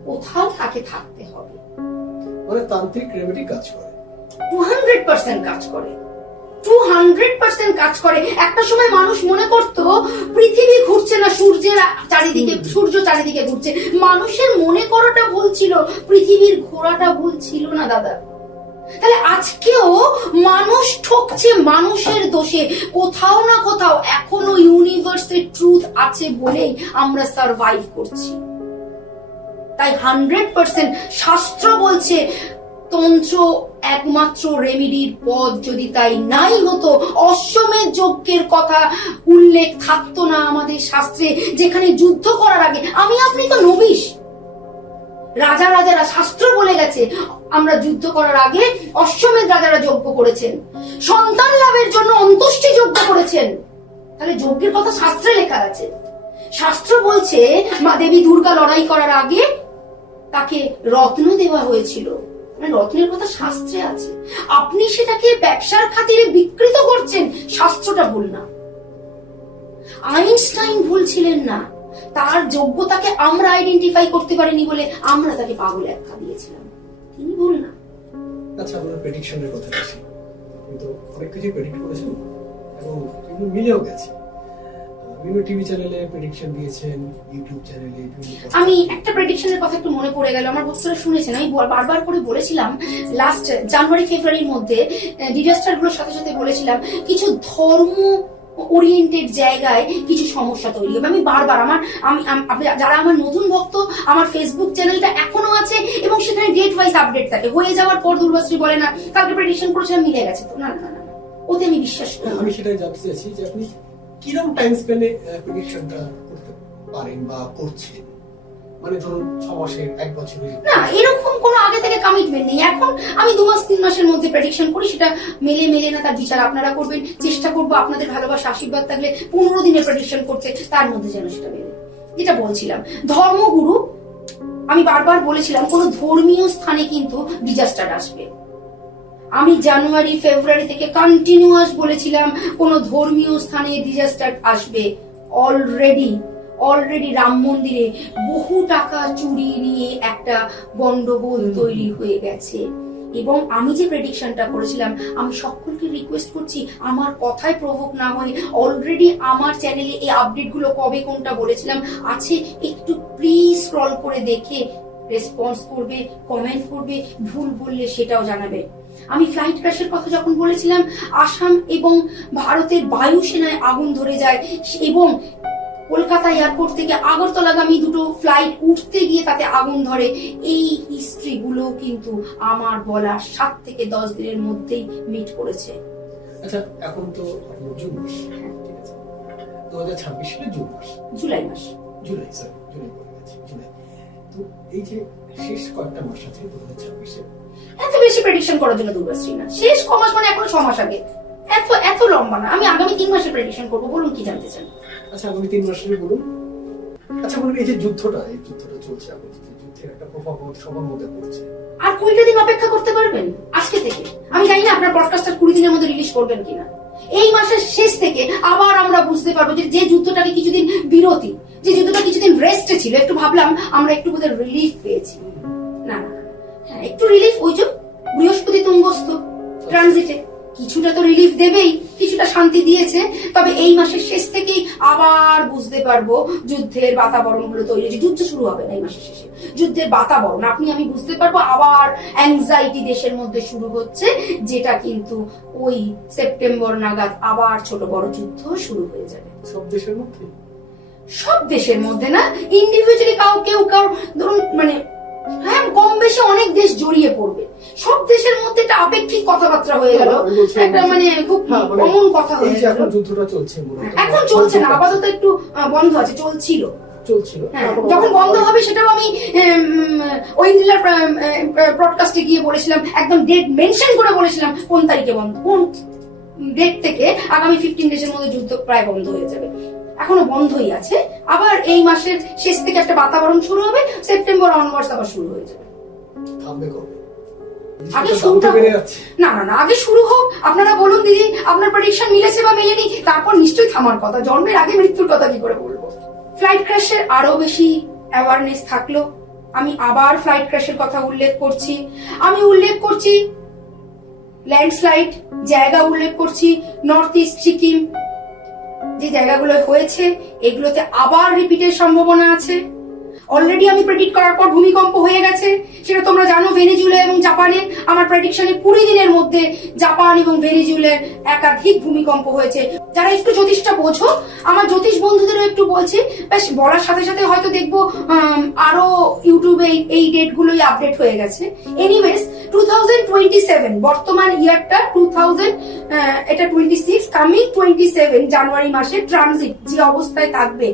কোথাও তাকে থাকতে হবে। মানে তান্ত্রিক রেমেডি কাজ করে, 200% কাজ করে, 200% কাজ করে। একটা সময় মানুষ মনে করত পৃথিবী ঘুরছে না, সূর্য চারিদিকে ঘুরছে। মানুষের মনে করাটা ভুল ছিল, পৃথিবীর ঘোরাটা ভুল ছিল না দাদা। তাহলে আজকেও মানুষ ঠকছে মানুষের দোষে। কোথাও না কোথাও এখনো ইউনিভার্সের ট্রুথ আছে বলেই আমরা সার্ভাইভ করছি। তাই 100% শাস্ত্র বলছে তন্ত্র একমাত্র রেমিডির পথ। যদি তাই নাই হতো, অশ্বমেধ যজ্ঞের কথা উল্লেখ থাকতো না আমাদের শাস্ত্রে, যেখানে যুদ্ধ করার আগে আমি আপনি তো নবিশ, রাজারা শাস্ত্র বলে গেছে আমরা যুদ্ধ করার আগে অশ্বমেধ রাজারা যজ্ঞ করেছেন, সন্তান লাভের জন্য অন্ত্যেষ্টি যজ্ঞ করেছেন। তাহলে যজ্ঞের কথা শাস্ত্রে লেখা আছে। শাস্ত্র বলছে মা দেবী দুর্গা লড়াই করার আগে তাকে রত্ন দেওয়া হয়েছিল। রত্নের কথা শাস্ত্রে আছে। আপনি সেটাকে ব্যবসার খাতিরে বিকৃত করছেন, শাস্ত্রটা ভুল না। আইনস্টাইন ভুল ছিলেন না, তার যোগ্যতাকে আমরা আইডেন্টিফাই করতে পারিনি বলে আমরা তাকে পাগল আখ্যা দিয়েছিলাম, তিনি ভুল না। আচ্ছা, আমরা প্রেডিকশনের কথা বলছি, কিন্তু অনেক কিছু প্রেডিক্ট করেছেন এবং এগুলো মিলেও গেছে। বিভিন্ন টিভি চ্যানেলে প্রেডিকশন দিয়েছেন, ইউটিউব চ্যানেলে। আমি একটা প্রেডিকশনের কথা একটু মনে পড়ে গেল, আমার বক্তব্য শুনেছেন, আমি বারবার করে বলেছিলাম লাস্ট জানুয়ারি ফেব্রুয়ারির মধ্যে ডিজাস্টার গুলোর সাথে সাথে বলেছিলাম কিছু ধর্ম ওরিয়েন্টেড জায়গায় কিছু সমস্যা তৈরি হবে। আমি বারবার যারা আমার নতুন ভক্ত, আমার ফেসবুক চ্যানেলটা এখনো আছে এবং সেখানে ডেট ওয়াইজ আপডেট থাকে। হয়ে যাওয়ার পর দুর্গাশ্রী বলে না কালকে প্রেডিকশন করেছিলাম মিলে গেছে, তো না না না, ওতে আমি বিশ্বাস করি। আমি সেটাই জানতে চাইছি যে আপনি কিরকম টাইম স্পেনে প্রেডিকশনটা করতে পারেন বা করছেন, মানে ধরুন 6 মাসের, 1 বছরের? না, এরকম কোনো আগে থেকে কমিটমেন্ট নেই। এখন আমি 2 মাস 3 মাসের মধ্যে প্রেডিকশন করি, সেটা মেলে না তার বিচার আপনারা করবেন। চেষ্টা করবো আপনাদের ভালোবাসা আশীর্বাদ থাকলে 15 দিনের প্রেডিকশন করতে, তার মধ্যে যেন সেটা মেলে। যেটা বলছিলাম ধর্মগুরু, আমি বারবার বলেছিলাম কোন ধর্মীয় স্থানে কিন্তু ডিজাস্টার আসবে। আমি জানুয়ারি ফেব্রুয়ারি থেকে কন্টিনিউয়াস বলেছিলাম কোন ধর্মীয় স্থানে ডিজাস্টার আসবে। অলরেডি রাম মন্দিরে বহু টাকা চুরি নিয়ে একটা গন্ডগোল তৈরি হয়ে গেছে। এবং আমি যে প্রেডিকশনটা করেছিলাম, আমি সকলকে রিকোয়েস্ট করছি আমার কথায় প্রভোক না হয়ে, অলরেডি আমার চ্যানেলে এই আপডেট গুলো কবে কোনটা বলেছিলাম আছে, একটু প্লিজ স্ক্রল করে দেখে রেসপন্স করবে, কমেন্ট করবে, ভুল বললে সেটাও জানাবে। আমি ফ্লাইট ক্র্যাশের কথা যখন বলেছিলাম, আসাম এবং ভারতের বায়ুসেনায় আগুন ধরে যায় এবং কলকাতা এয়ারপোর্ট থেকে আগরতলাগামী 2টো ফ্লাইট উঠতে গিয়ে তাতে আগুন ধরে, এই হিস্ট্রি গুলো কিন্তু আমার বলা 7 থেকে 10 দিনের মধ্যেই মিট করেছে। আচ্ছা, এখন তো জুন মাস, ঠিক আছে, 2026 সালে জুন মাস, জুলাই মাস, জুলাই পড়ে গেছে, জুলাই। তো এই যে শেষ কয়েকটা মাস আছে 2026-এ, এত বেশি প্রেডিকশন করার জন্য দুর্গাশ্রী না। শেষ ক মাস মানে এখনো 6 মাস আগে, এত লম্বা না। আমি আগামী 3 মাসের প্রেডিকশন করবো, বলুন কি জানতে চান? আচ্ছা, আগামী 3 মাসের বলুন। আচ্ছা বলুন, এই যে যুদ্ধটা চলছে, এখন যুদ্ধের একটা প্রভাব সবার মধ্যে পড়ছে, আর 20টা দিন অপেক্ষা করতে পারবেন আজকে থেকে? আমি জানি না আপনার পডকাস্টটা 20 দিনের মধ্যে রিলিজ করবেন কিনা। এই মাসের শেষ থেকে আবার আমরা বুঝতে পারবো যে যুদ্ধটাকে কিছুদিন বিরতি, যে যুদ্ধটা কিছুদিন রেস্টে ছিল, একটু ভাবলাম আমরা একটু বোধহয় রিলিফ পেয়েছি। না, হ্যাঁ একটু রিলিফ। ওই যে বৃহস্পতি তুঙ্গস্থ, ট্রানজিটে, কিছুটা তো রিলিফ দেবেই, কিছুটা শান্তি দিয়েছে। তবে এই মাসের শেষ থেকেই আবার বুঝতে পারবো যুদ্ধের বাতাবরণ গুলো তৈরি হয়েছে। যুদ্ধ শুরু হবে না এই মাসের শেষে, যুদ্ধের বাতাবরণ আমি বুঝতে পারবো। আবার অ্যাংজাইটি দেশের মধ্যে শুরু হচ্ছে, যেটা কিন্তু ওই সেপ্টেম্বর নাগাদ আবার ছোট বড় যুদ্ধ শুরু হয়ে যাবে। সব দেশের মধ্যে, সব দেশের মধ্যে না, ইন্ডিভিজুয়ালি কেউ ধরুন মানে হ্যাঁ কম বেশি অনেক দেশ জড়িয়ে পড়বে। সব দেশের মধ্যে একটা আপেক্ষিক কথাবার্তা হয়ে গেল, একটা মানে খুব কমন কথা হয়ে গেল। এখন যুদ্ধটা চলছে, এখন চলছে না, আপাতত একটু বন্ধ আছে, চলছিল। যখন বন্ধ হবে সেটাও আমি ঐন্দ্রিলার ব্রডকাস্টে গিয়ে বলেছিলাম, একদম ডেট মেনশন করে বলেছিলাম কোন তারিখে বন্ধ, কোন ডেট থেকে আগামী 15 ডেজের মধ্যে যুদ্ধ প্রায় বন্ধ হয়ে যাবে। এখনো বন্ধই আছে। আবার এই মাসের শেষ থেকে একটা বাতাবরণ শুরু হবে, সেপ্টেম্বর অনওয়ার্ডস আবার শুরু হয়ে যাবে। থামবে কবে? আগে শুরুটা না, আগে শুরু হোক। আপনারা বলুন দিদি, আপনার প্রেডিকশন মিলেছে বা মেলেনি, তারপর নিশ্চয়ই থামার কথা। জন্মের আগে মৃত্যুর কথা কি করে বলবো? ফ্লাইট ক্র্যাশের আরো বেশি অ্যাওয়ারনেস থাকলো। আমি আবার ফ্লাইট ক্র্যাশের কথা উল্লেখ করছি। আমি উল্লেখ করছি ল্যান্ডস্লাইড জায়গা, উল্লেখ করছি নর্থ ইস্ট সিকিম, যে জায়গাগুলো হয়েছে এগুলোতে আবার রিপিটের সম্ভাবনা আছে। অলরেডি আমি প্রেডিক্ট করার পর ভূমিকম্প হয়ে গেছে, সেটা তোমরা জানো। ভেনেজুয়েলা এবং জাপানে আমার প্রেডিকশনে 20 দিনের মধ্যে জাপান এবং ভেনেজুয়েলার একাধিক ভূমিকম্প হয়েছে। যারা একটু জ্যোতিষটা বোঝো, আমার জ্যোতিষ বন্ধুদেরও একটু বলছি, বেশ বলার সাথে সাথে হয়তো দেখবো আরো ইউটিউবে এই ডেট গুলোই আপডেট হয়ে গেছে। এনিওয়েজ 2027 বর্তমান ইয়ারটা 2000 এটা 26, কামিং 27 জানুয়ারি মাসে ট্রানজিট যে অবস্থায় থাকবে,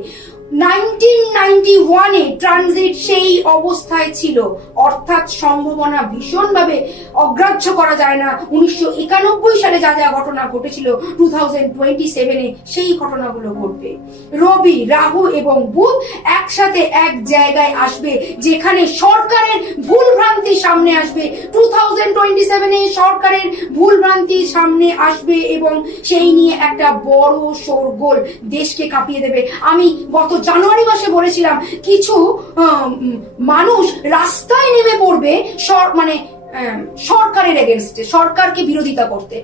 1991-এ ট্রানজিট সেই অবস্থায় ছিল। অর্থাৎ সম্ভাবনা ভীষণভাবে অগ্রাহ্য করা যায় না। 1991 সালে যা যা ঘটনা ঘটেছিল 2027-এ সেই ঘটনাগুলো ঘটবে। রবি, রাহু এবং বুধ একসাথে এক জায়গায় আসবে, যেখানে সরকারের ভুল ভ্রান্তি সামনে আসবে। 2027-এ সরকারের ভুল ভ্রান্তি সামনে আসবে এবং সেই নিয়ে একটা বড় শোরগোল দেশকে কাঁপিয়ে দেবে। আমি গত জানুয়ারি মাসে বলেছিলাম কিছু মানুষ রাস্তায় নেমে পড়বে মানে সরকারের এগেনস্টে, সরকারকে বিরোধিতা করতে।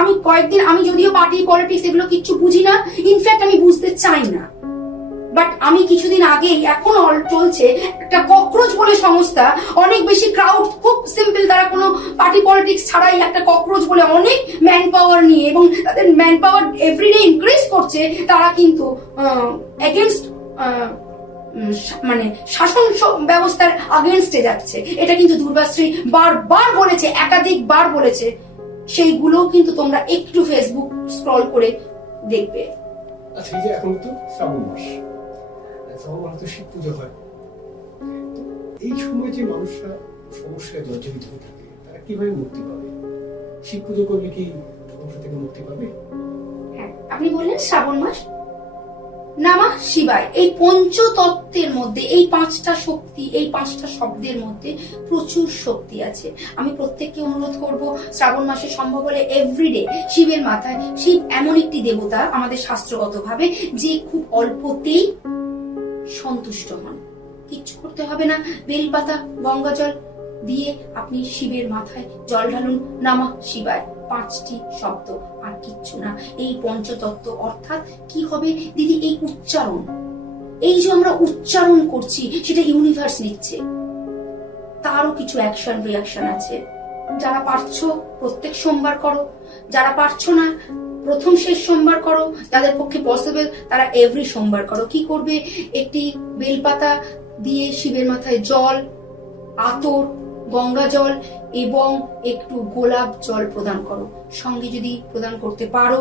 আমি কয়েকদিন, আমি যদিও পার্টি পলিটিক্স এগুলো কিচ্ছু বুঝি না, ইনফ্যাক্ট আমি বুঝতে চাই না, বাট আমি কিছুদিন আগেই, এখন চলছে একটা ককরোচ বলে সংস্থা, অনেক বেশি ক্রাউড, খুব সিম্পল, তারা কোনো পার্টি পলিটিক্স ছাড়াই একটা ককরোচ বলে অনেক ম্যান পাওয়ার নিয়ে, এবং তাদের ম্যান পাওয়ার এভরিডে ইনক্রিজ করছে, তারা কিন্তু এগেনস্ট মানে শাসন ব্যবস্থার আগেনস্টে যাচ্ছে। এটা কিন্তু দুর্বাশ্রী বারবার বলেছে, একাধিকবার বলেছে। সেইগুলোও কিন্তু তোমরা একটু ফেসবুক স্ক্রল করে দেখবে। আচ্ছা, এই যে এখন তো শ্রাবণ মাস, শ্রাবণ মাসে শিব পুজো হয়, এই সময় যে মানুষরা সমস্যায় জর্জরিত হয়ে থাকে, তারা কিভাবে মুক্তি পাবে? শিব পুজো করলে কি সমস্যা থেকে মুক্তি পাবে? হ্যাঁ, আপনি বললেন শ্রাবণ মাস, নামা শিবায়, এই পঞ্চতত্ত্বের মধ্যে এই 5টা শক্তি, এই 5টা শব্দের মধ্যে প্রচুর শক্তি আছে। আমি প্রত্যেককে অনুরোধ করব, শ্রাবণ মাসে সম্ভব হলে এভরিডে শিবের মাথায়, শিব এমন একটি দেবতা আমাদের শাস্ত্রগতভাবে যে খুব অল্পতেই সন্তুষ্ট হন। কিচ্ছু করতে হবে না, বেলপাতা গঙ্গা জল দিয়ে আপনি শিবের মাথায় জল ঢালুন, নামা শিবায়, 5টি শব্দ, আর কিচ্ছু না। এই পঞ্চতত্ত্ব অর্থাৎ কি হবে দিদি, এই উচ্চারণ, এই যে আমরা উচ্চারণ করছি সেটা ইউনিভার্স নিচ্ছে, তারও কিছু অ্যাকশন রিয়াকশন আছে। যারা পারছো প্রত্যেক সোমবার করো, যারা পারছো না প্রথম শেষ সোমবার করো, যাদের পক্ষে পসিবল তারা এভরি সোমবার করো। কি করবে, একটি বেলপাতা দিয়ে শিবের মাথায় জল, আতর, গঙ্গা জল এবং একটু গোলাপ জল প্রদান করো। সঙ্গে যদি প্রদান করতে পারো,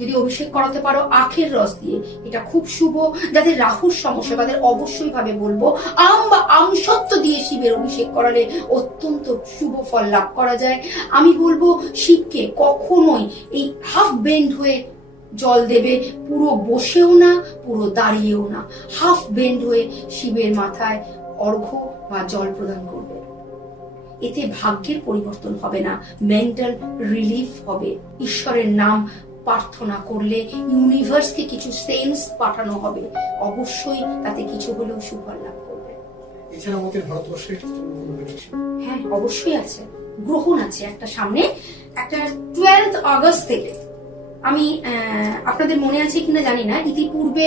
যদি অভিষেক করাতে পারো আখের রস দিয়ে, এটা খুব শুভ। যাদের রাহুর সমস্যা তাদের অবশ্যই ভাবে বলবো আম বা আমসত্ব দিয়ে শিবের অভিষেক করালে অত্যন্ত শুভ ফল লাভ করা যায়। আমি বলবো শিবকে কখনোই এই হাফ বেন্ড হয়ে জল দেবে, পুরো বসেও না, পুরো দাঁড়িয়েও না, হাফ বেন্ড হয়ে শিবের মাথায় অর্ঘ্য বা জল প্রদান করবে। এতে ভাগ্যের পরিবর্তন হবে না, মেন্টাল রিলিফ হবে। ঈশ্বরের নাম প্রার্থনা করলে ইউনিভার্সকে কিছু সেন্স পাঠানো হবে, অবশ্যই তাতে কিছু হলেও সুফল লাভ করবে। এছাড়া আমাদের ভারতবর্ষের হ্যাঁ অবশ্যই আছে। গ্রহণ আছে একটা সামনে, একটা 12th আগস্ট থেকে। আমি আপনাদের মনে আছে কিনা জানি না, ইতিপূর্বে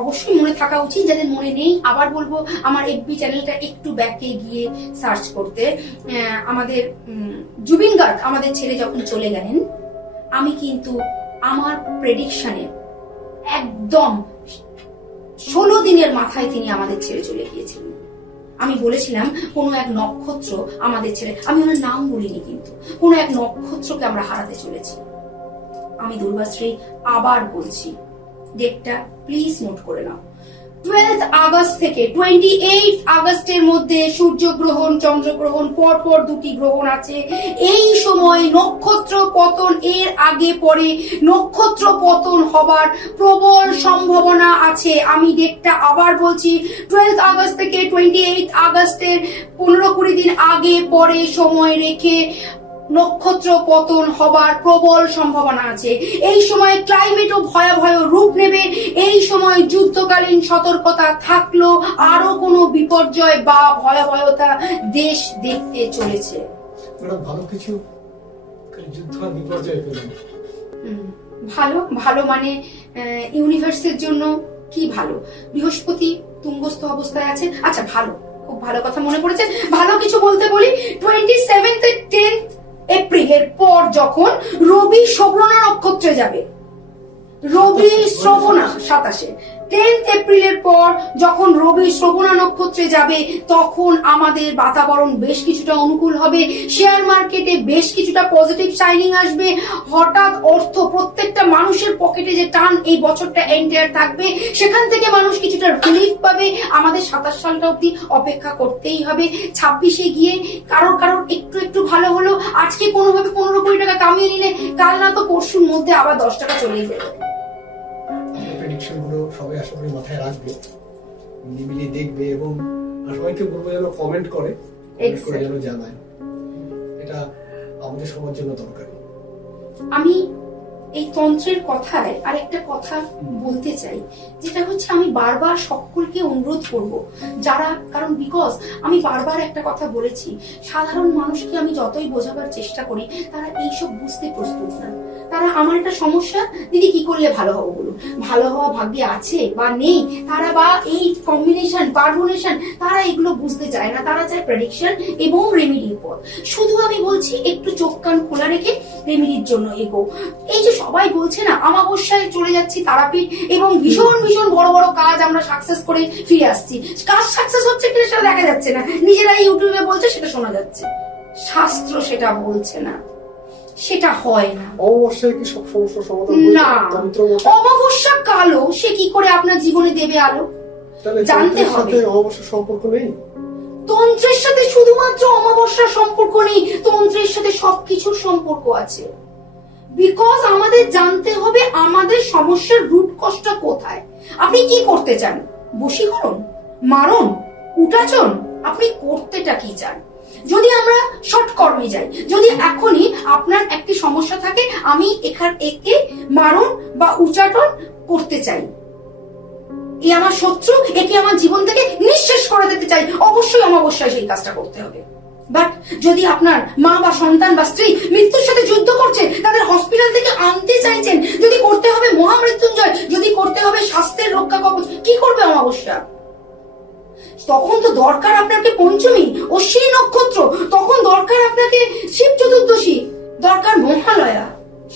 অবশ্যই মনে থাকা উচিত, যাদের মনে নেই আবার বলবো আমার এফবি চ্যানেলটা একটু ব্যাকে গিয়ে সার্চ করতে। আমাদের জুবিন গার্গ আমাদের ছেড়ে যখন চলে গেলেন, আমি কিন্তু আমার প্রেডিকশনে একদম 16 দিনের মাথায় তিনি আমাদের ছেড়ে চলে গিয়েছিলেন। আমি বলেছিলাম কোনো এক নক্ষত্র আমাদের ছেড়ে, আমি ওনার নাম বলিনি, কিন্তু কোনো এক নক্ষত্রকে আমরা হারাতে চলেছি। আমি দুর্গাশ্রী আবার বলছি, ডেটটা প্লিজ নোট করে নাও। 12th আগস্ট থেকে 28 আগস্টের মধ্যে সূর্যগ্রহণ, চন্দ্রগ্রহণ, পরপর দুটি গ্রহণ আছে। এই সময় নক্ষত্র পতন, এর আগে পরে নক্ষত্র পতন হবার প্রবল সম্ভাবনা আছে। আমি ডেটটা আবার বলছি, 12th আগস্ট থেকে 28 আগস্টের 15-20 দিন আগে পরে সময় রেখে নক্ষত্র পতন হবার প্রবল সম্ভাবনা আছে। এই সময় ক্লাইমেটও ভয়াবহ রূপ নেবে। এই সময় যুদ্ধকালীন সতর্কতা থাকলেও আরো কোনো বিপর্যয় বা ভয়াবহতা দেশ দেখতে চলেছে। ভালো কিছু যুদ্ধ আর বিপর্যয় পেলেন। ভালো ভালো মানে ইউনিভার্সের জন্য কি ভালো? বৃহস্পতি তুঙ্গস্থ অবস্থায় আছে। আচ্ছা, ভালো, খুব ভালো কথা মনে পড়েছে। ভালো কিছু বলতে বলি, 10 এপ্রিলের পর যখন রবি শ্রবণা নক্ষত্রে যাবে, রবি শ্রবণা 10 এপ্রিলের পর যখন রবি শ্রবণা নক্ষত্রে যাবে, তখন আমাদের বাতাবরণ বেশ কিছুটা অনুকূল হবে। শেয়ার মার্কেটে বেশ কিছুটা পজিটিভ শাইনিং আসবে। হঠাৎ অর্থ প্রত্যেকটা মানুষের পকেটে যে টান এই বছরটা এন্টায়ার থাকবে, সেখান থেকে মানুষ কিছুটা রিলিফ পাবে। আমাদের 27 সালটা অব্দি অপেক্ষা করতেই হবে। 26-এ গিয়ে কারোর একটু ভালো হলো, আজকে কোনোভাবে 15 কোটি টাকা কামিয়ে নিলে কাল না তো পরশুর মধ্যে আবার 10 টাকা চলেই যাবে। প্রেডিকশন গুলো সবাই আশা করি মাথায় রাখবে, মিলিয়ে দেখবে, এবং সবাইকে বলবো যেন কমেন্ট করে যেন জানায়। এটা আমাদের সবার জন্য দরকারি। আমি এই তন্ত্রের কথায় আরেকটা কথা বলতে চাই, যেটা হচ্ছে আমি বারবার সকলকে অনুরোধ করব, যারা, কারণ বিকজ আমি বারবার একটা কথা বলেছি, সাধারণ মানুষকে আমি যতই বোঝাবার চেষ্টা করি, তারা এইসব বুঝতে প্রস্তুত না। তারা আমার একটা সমস্যা, দিদি কি করলে ভালো হবো বলুন, ভালো হওয়া ভাগ্যে আছে বা নেই, তারা বা এই কম্বিনেশন পারবনেশন, তারা এগুলো বুঝতে চায় না। তারা চায় প্রেডিকশন এবং রেমেডির পথ। শুধু আমি বলছি একটু চোখ কান খোলা রেখে রেমেডির জন্য এগো। এই যে সবাই বলছে না, অমাবস্যায় চলে যাচ্ছি তারাপীঠ এবং ভীষণ ভীষণ বড় বড় কাজ আমরা সাকসেস করে ফিরে আসছি। কাজ সাকসেস হচ্ছে কিনা সেটা দেখা যাচ্ছে না, নিজেরাই ইউটিউবে বলছে সেটা শোনা যাচ্ছে। শাস্ত্র সেটা বলছে না, সেটা হয় না। অমাবস্যায় কি সব সমস্যার সমাধান না, অমাবস্যা কালো, সে কি করে আপনার জীবনে দেবে আলো? জানতে হবে। অমাবস্যার সম্পর্ক নেই তন্ত্রের সাথে, শুধুমাত্র অমাবস্যার সম্পর্ক নেই, তন্ত্রের সাথে সবকিছুর সম্পর্ক আছে। বিকজ আমাদের জানতে হবে আমাদের সমস্যার রুট কজটা কোথায়। আপনি কি করতে চান? বশীকরণ, মারণ, উটাচন, আপনি করতেটা কি চান? যদি আমরা শর্ট কর্মে যাই, যদি এখনই আপনার একটি সমস্যা থাকে, আমি একে মারণ বা উচাটন করতে চাই, এই আমার শত্রু, একে আমার জীবন থেকে নিঃশেষ করে দিতে চাই, অবশ্যই অমাবস্যায় সেই কাজটা করতে হবে। বাট যদি আপনার মা বা সন্তান বা স্ত্রী মৃত্যুর সাথে যুদ্ধ করছে, তাদের হসপিটাল থেকে আনতে চাইছেন, যদি করতে হবে মহামৃত্যুঞ্জয়, যদি করতে হবে স্বাস্থ্যের রক্ষা কবচ, কি করবে অমাবস্যা? তখন তো দরকার আপনাকে পঞ্চমী, অশ্বিনী নক্ষত্র, তখন দরকার আপনাকে শিব চতুর্দশী, দরকার মহালয়া,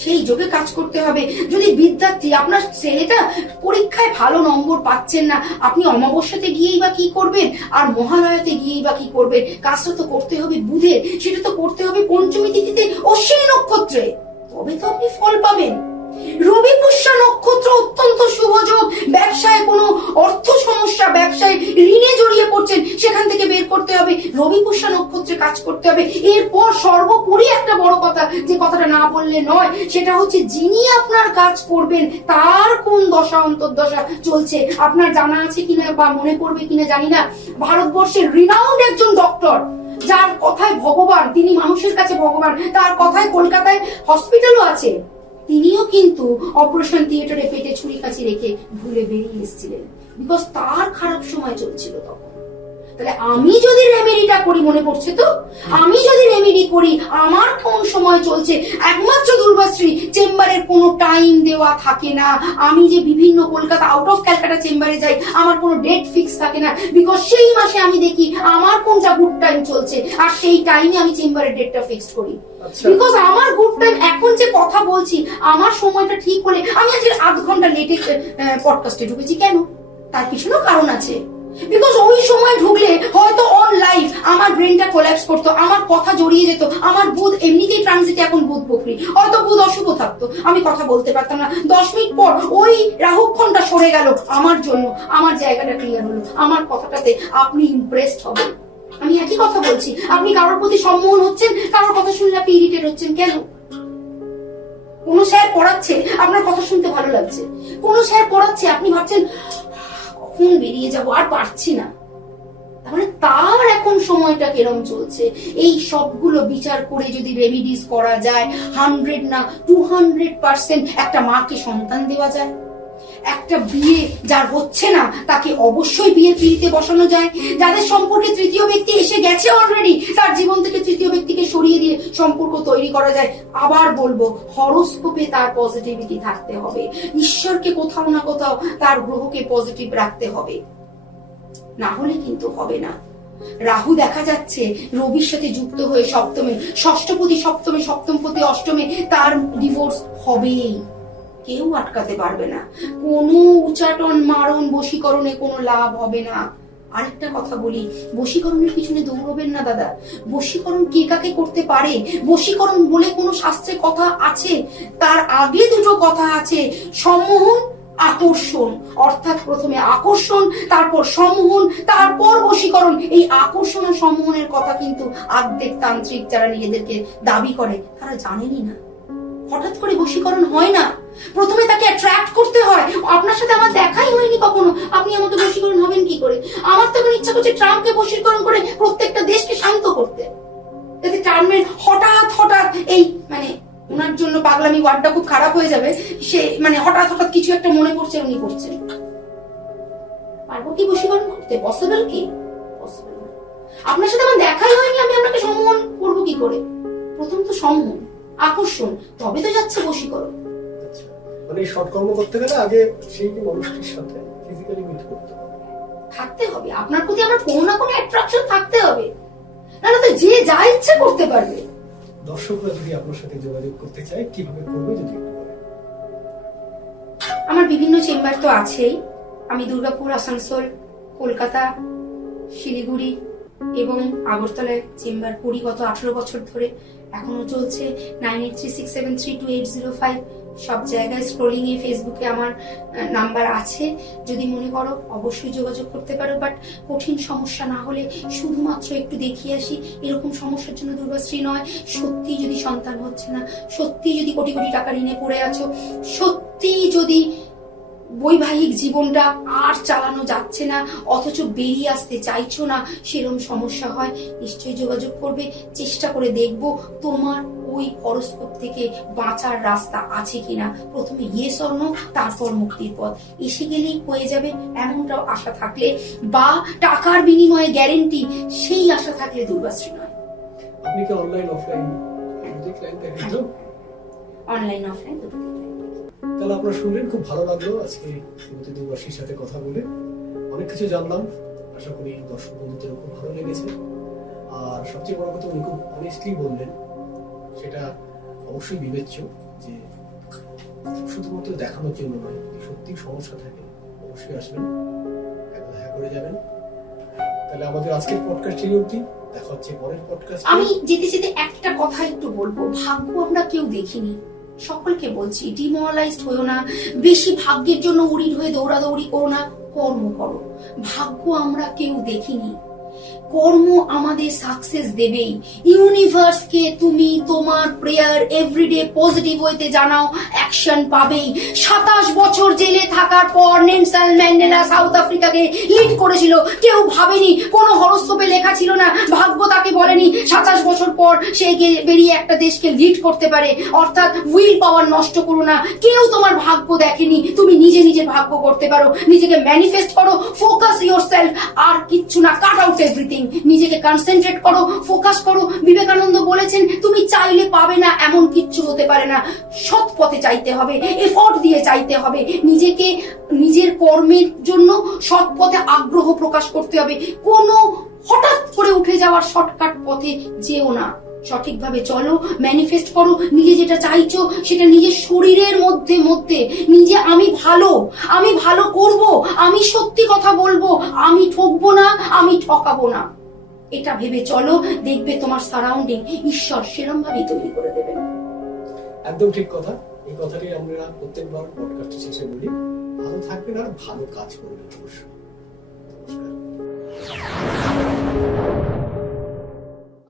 সেই যোগে কাজ করতে হবে। যদি বিদ্যার্থী, আপনার ছেলেটা পরীক্ষায় ভালো নম্বর পাচ্ছেন না, আপনি অমাবস্যাতে গিয়েই বা কি করবেন, আর মহালয়াতে গিয়েই বা কি করবেন? কাজটা তো করতে হবে বুধের, সেটা তো করতে হবে পঞ্চমী তিথিতে অশ্বিনী নক্ষত্রে, তবে তো আপনি ফল পাবেন। রবি পুষ্যা নক্ষত্র অত্যন্ত শুভ যোগ। ব্যবসায় কোনো অর্থ সমস্যা, ব্যবসায় ঋণে জড়িয়ে পড়ছেন, সেখান থেকে বের করতে হবে, রবি পুষ্যা নক্ষত্রে কাজ করতে হবে। এরপর সর্বোপরি একটা বড় কথা, যে কথাটা না বললে নয়, সেটা হচ্ছে যিনি আপনার কাজ করবেন তার কোন দশা অন্তর্দশা চলছে। আপনার জানা আছে কিনা বা মনে পড়বে কিনা জানি না, ভারতবর্ষের রিনাউন্ড একজন ডক্টর, যার কথায় ভগবান, তিনি মানুষের কাছে ভগবান, তার কথায় কলকাতায় হসপিটালও আছে, তিনিও কিন্তু অপারেশন থিয়েটারে পেটে ছুরি কাছি রেখে ভুলে বেরিয়ে এসেছিলেন, বিকজ তার খারাপ সময় চলছিল তখন। তাহলে আমি যদি রেমেডিটা করি, মনে পড়ছে তো, আমি যদি রেমেডি করি, আমার কোন সময় চলছে, একমাত্র দুর্বাশ্রী চেম্বারের কোনো টাইম দেওয়া থাকে না। আমি যে বিভিন্ন কলকাতা আউট অফ ক্যালকাটা চেম্বারে যাই, আমার কোনো ডেট ফিক্স থাকে না, বিকজ সেই মাসে আমি দেখি আমার কোনটা গুড টাইম চলছে, আর সেই টাইমে আমি চেম্বারের ডেটটা ফিক্স করি। বিকজ আমার গুড টাইম, এখন যে কথা বলছি আমার সময়টা ঠিক হলে, আমি আজকে আধ ঘন্টা লেটে পডকাস্টে ঢুকেছি, কেন? তার পিছনেও কারণ আছে। বিকজ ওই সময় ঢুকলে হয়তো অন লাইভ আমার ব্রেনটা কোল্যাপস করতো, আমার কথা জড়িয়ে যেত, আমার বুধ এমনিতেই ট্রানজিটে এখন বুধ বকরি, হয়তো বুধ অশুভ থাকতো, আমি কথা বলতে পারতাম না। 10 মিনিট পর ওই রাহুক্ষণটা সরে গেল আমার জন্য, আমার জায়গাটা ক্লিয়ার হলো, আমার কথাটাতে আপনি ইমপ্রেসড হবেন। আমি একই কথা বলছি, আপনি কারোর প্রতি সম্মোহন হচ্ছেন, কারোর কথা শুনলে আপনি ইরিটেট হচ্ছেন, কেন? কোন স্যার পড়াচ্ছে, আপনার কথা শুনতে ভালো লাগছে, কোন স্যার পড়াচ্ছে, আপনি ভাবছেন কখন বেরিয়ে যাব, আর পারছি না, তাহলে তার এখন সময়টা কেরম চলছে। এই সবগুলো বিচার করে যদি রেমিডিস করা যায়, 100 না 200% একটা মাকে সন্তান দেওয়া যায়। একটা বিয়ে যার হচ্ছে না তাকে অবশ্যই বিয়ে পিড়িতে বসানো যায়। যাদের সম্পর্কে তৃতীয় ব্যক্তি এসে গেছে অলরেডি, তার জীবন থেকে তৃতীয় ব্যক্তিকে সরিয়ে দিয়ে সম্পর্ক তৈরি করা যায়। আবার বলবো, হরোস্কোপে তার পজিটিভিটি থাকতে হবে, ঈশ্বরকে কোথাও না কোথাও তার গ্রহকে পজিটিভ রাখতে হবে, না হলে কিন্তু হবে না। রাহু দেখা যাচ্ছে রবির সাথে যুক্ত হয়ে সপ্তমে, ষষ্ঠপতি সপ্তমে, সপ্তমপতি অষ্টমে, তার ডিভোর্স হবেই, কেউ আটকাতে পারবে না। কোনো উচাটন মারণ বশীকরণে কোনো লাভ হবে না। আরেকটা কথা বলি, বশীকরণের পিছনে দৌড়বেন না দাদা। বশীকরণ কে কাকে করতে পারে, বশীকরণ বলে কোনো শাস্ত্রে কথা আছে? তার আগে দুটো কথা আছে, সম্মোহন, আকর্ষণ। অর্থাৎ প্রথমে আকর্ষণ, তারপর সম্মোহন, তারপর বশীকরণ। এই আকর্ষণ ও সম্মোহনের কথা কিন্তু আধ্যাত্মিক তান্ত্রিক যারা নিজেদেরকে দাবি করে তারা জানেনই না। হঠাৎ করে বশীকরণ হয় না, প্রথমে তাকে অ্যাট্রাক্ট করতে হয়। আপনার সাথে আমার দেখাই হয়নি কখনো, আপনি আমাকে বশীকরণ হবেন কি করে? আমার তো এখন ইচ্ছা করছে ট্রাম্পকে বশীকরণ করে প্রত্যেকটা দেশকে শান্ত করতে, যাতে ট্রাম্পের হঠাৎ এই ওনার জন্য পাগলামি ওয়ার্ডটা খুব খারাপ হয়ে যাবে, সে হঠাৎ কিছু একটা মনে পড়ছে, উনি করছেন। পারবো কি বশীকরণ করতে? পসিবল কি? পসিবল না। আপনার সাথে আমার দেখাই হয়নি, আমি আপনাকে সম্মোহন করবো কি করে? প্রথম তো সম্মোহন, আকর্ষণ, তবে তো যাচ্ছে বশীকরণ। সৎকর্ম করতে গেলে আগে সেই মানুষটির সাথে ফিজিক্যালি মিট করতে হবে, থাকতে হবে, আপনার প্রতি আমার কোনো না কোনো অ্যাট্রাকশন থাকতে হবে, নাহলে তো যে যা ইচ্ছে করতে পারবে। দর্শকরা যদি আপনার সাথে যোগাযোগ করতে চায় কিভাবে করবে যদি একটু বলেন? আমার বিভিন্ন চেম্বার তো আছেই। আমি দুর্গাপুর, আসানসোল, কলকাতা, শিলিগুড়ি এবং আগরতলায় চেম্বার করি গত 18 বছর ধরে, এখনো চলছে। 9836732805 সব জায়গায় স্ক্রলিং এ ফেসবুকে আমার নাম্বার আছে, যদি মনে করো অবশ্যই যোগাযোগ করতে পারো। বাট কঠিন সমস্যা না হলে শুধুমাত্র একটু দেখিয়ে আসি, এরকম সমস্যার জন্য দুর্বাশ্রী নয়। সত্যি যদি সন্তান হচ্ছে না, সত্যি যদি কোটি কোটি টাকা ঋণে পড়ে আছো, সত্যি যদি বৈবাহিক জীবনটা আর চালানো যাচ্ছে না অথচ বেরিয়ে আসতে চাইছো না, সেরকম সমস্যা হয়, নিশ্চয়ই যোগাযোগ করবে। চেষ্টা করে দেখবো তোমার ওই হরোস্কোপ থেকে বাঁচার রাস্তা আছে কিনা। প্রথমে ইয়েস অর নো, তারপর মুক্তির পথ। এসে গেলেই হয়ে যাবে এমনটাও আশা থাকলে, বা টাকার বিনিময়ে গ্যারেন্টি, সেই আশা থাকলে দুর্বাশ্রী নয়। আপনি কি অনলাইন অফলাইন দুটো ক্লায়েন্ট দেখেন? অনলাইন অফলাইন দুটো। তাহলে আপনারা শুনলেন, খুব ভালো লাগলো আজকে শ্রীমতী দুর্বাশ্রীর সাথে কথা বলে, অনেক কিছু জানলাম। আশা করি দর্শক বন্ধুদেরও খুব ভালো লেগেছে। আর সবচেয়ে বড় কথা, উনি খুব অনেস্টলি বললেন, সেটা অবশ্যই বিবেচ্য, যে শুধুমাত্র দেখানোর জন্য নয়, সত্যি সমস্যা থাকে অবশ্যই আসবেন, একবার দেখা করে যাবেন। তাহলে আমাদের আজকের পডকাস্ট এই অবধি, দেখা হচ্ছে পরের পডকাস্ট। আমি যেতে যেতে একটা কথা একটু বলবো, ভাগ্য আমরা কেউ দেখিনি, সকলকে বলছি, ডিমোরালাইজড হয়েও না, বেশি ভাগ্যের জন্য উড়ির হয়ে দৌড়াদৌড়ি করো না, কর্ম করো। ভাগ্য আমরা কেউ দেখিনি, কর্ম আমাদের সাকসেস দেবেই। ইউনিভার্সকে তুমি তোমার প্রেয়ার এভরিডে পজিটিভ ওয়েতে জানাও, অ্যাকশন পাবেই। 27 বছর জেলে থাকার পর নেলসন ম্যান্ডেলা সাউথ আফ্রিকাকে লিড করেছিল। কেউ ভাবেনি, কোনো হরস্কোপে লেখা ছিল না, ভাগ্য তাকে বলেনি 27 বছর পর সে বেরিয়ে একটা দেশকে লিড করতে পারে। অর্থাৎ উইল পাওয়ার নষ্ট করো না, কেউ তোমার ভাগ্য দেখেনি, তুমি নিজে নিজে ভাগ্য করতে পারো। নিজেকে ম্যানিফেস্ট করো, ফোকাস ইয়োরসেলফ, আর কিচ্ছু না, কাট আউট এভরিথিং। নিজেকে কনসেন্ট্রেট করো, ফোকাস করো। বিবেকানন্দ বলেছেন তুমি চাইলে পাবে না, এমন কিচ্ছু হতে পারে না। সৎ পথে চাইতে হবে, এফোর্ট দিয়ে চাইতে হবে, নিজেকে নিজের কর্মের জন্য সৎ পথে আগ্রহ প্রকাশ করতে হবে। কোনো হঠাৎ করে উঠে যাওয়ার শর্টকাট পথে যেও না, সঠিকভাবে চলো, ম্যানিফেস্ট করো। নিজে যেটা চাইছো সেটা নিজের শরীরের মধ্যে মধ্যে নিজে আমি ভালো করব, আমি সত্যি কথা বলবো, আমি ঠকবো না, আমি ঠকাবো না, এটা ভেবে চলো। দেখবে তোমার সারাউন্ডিং ঈশ্বর সেরম ভাবেই তৈরি করে দেবেন। একদম ঠিক কথা। এই কথাটি আমরা প্রত্যেকবার পডকাস্ট শেষে বলি। ভালো থাকবেন আর ভালো কাজ করবেন অবশ্যই। নমস্কার।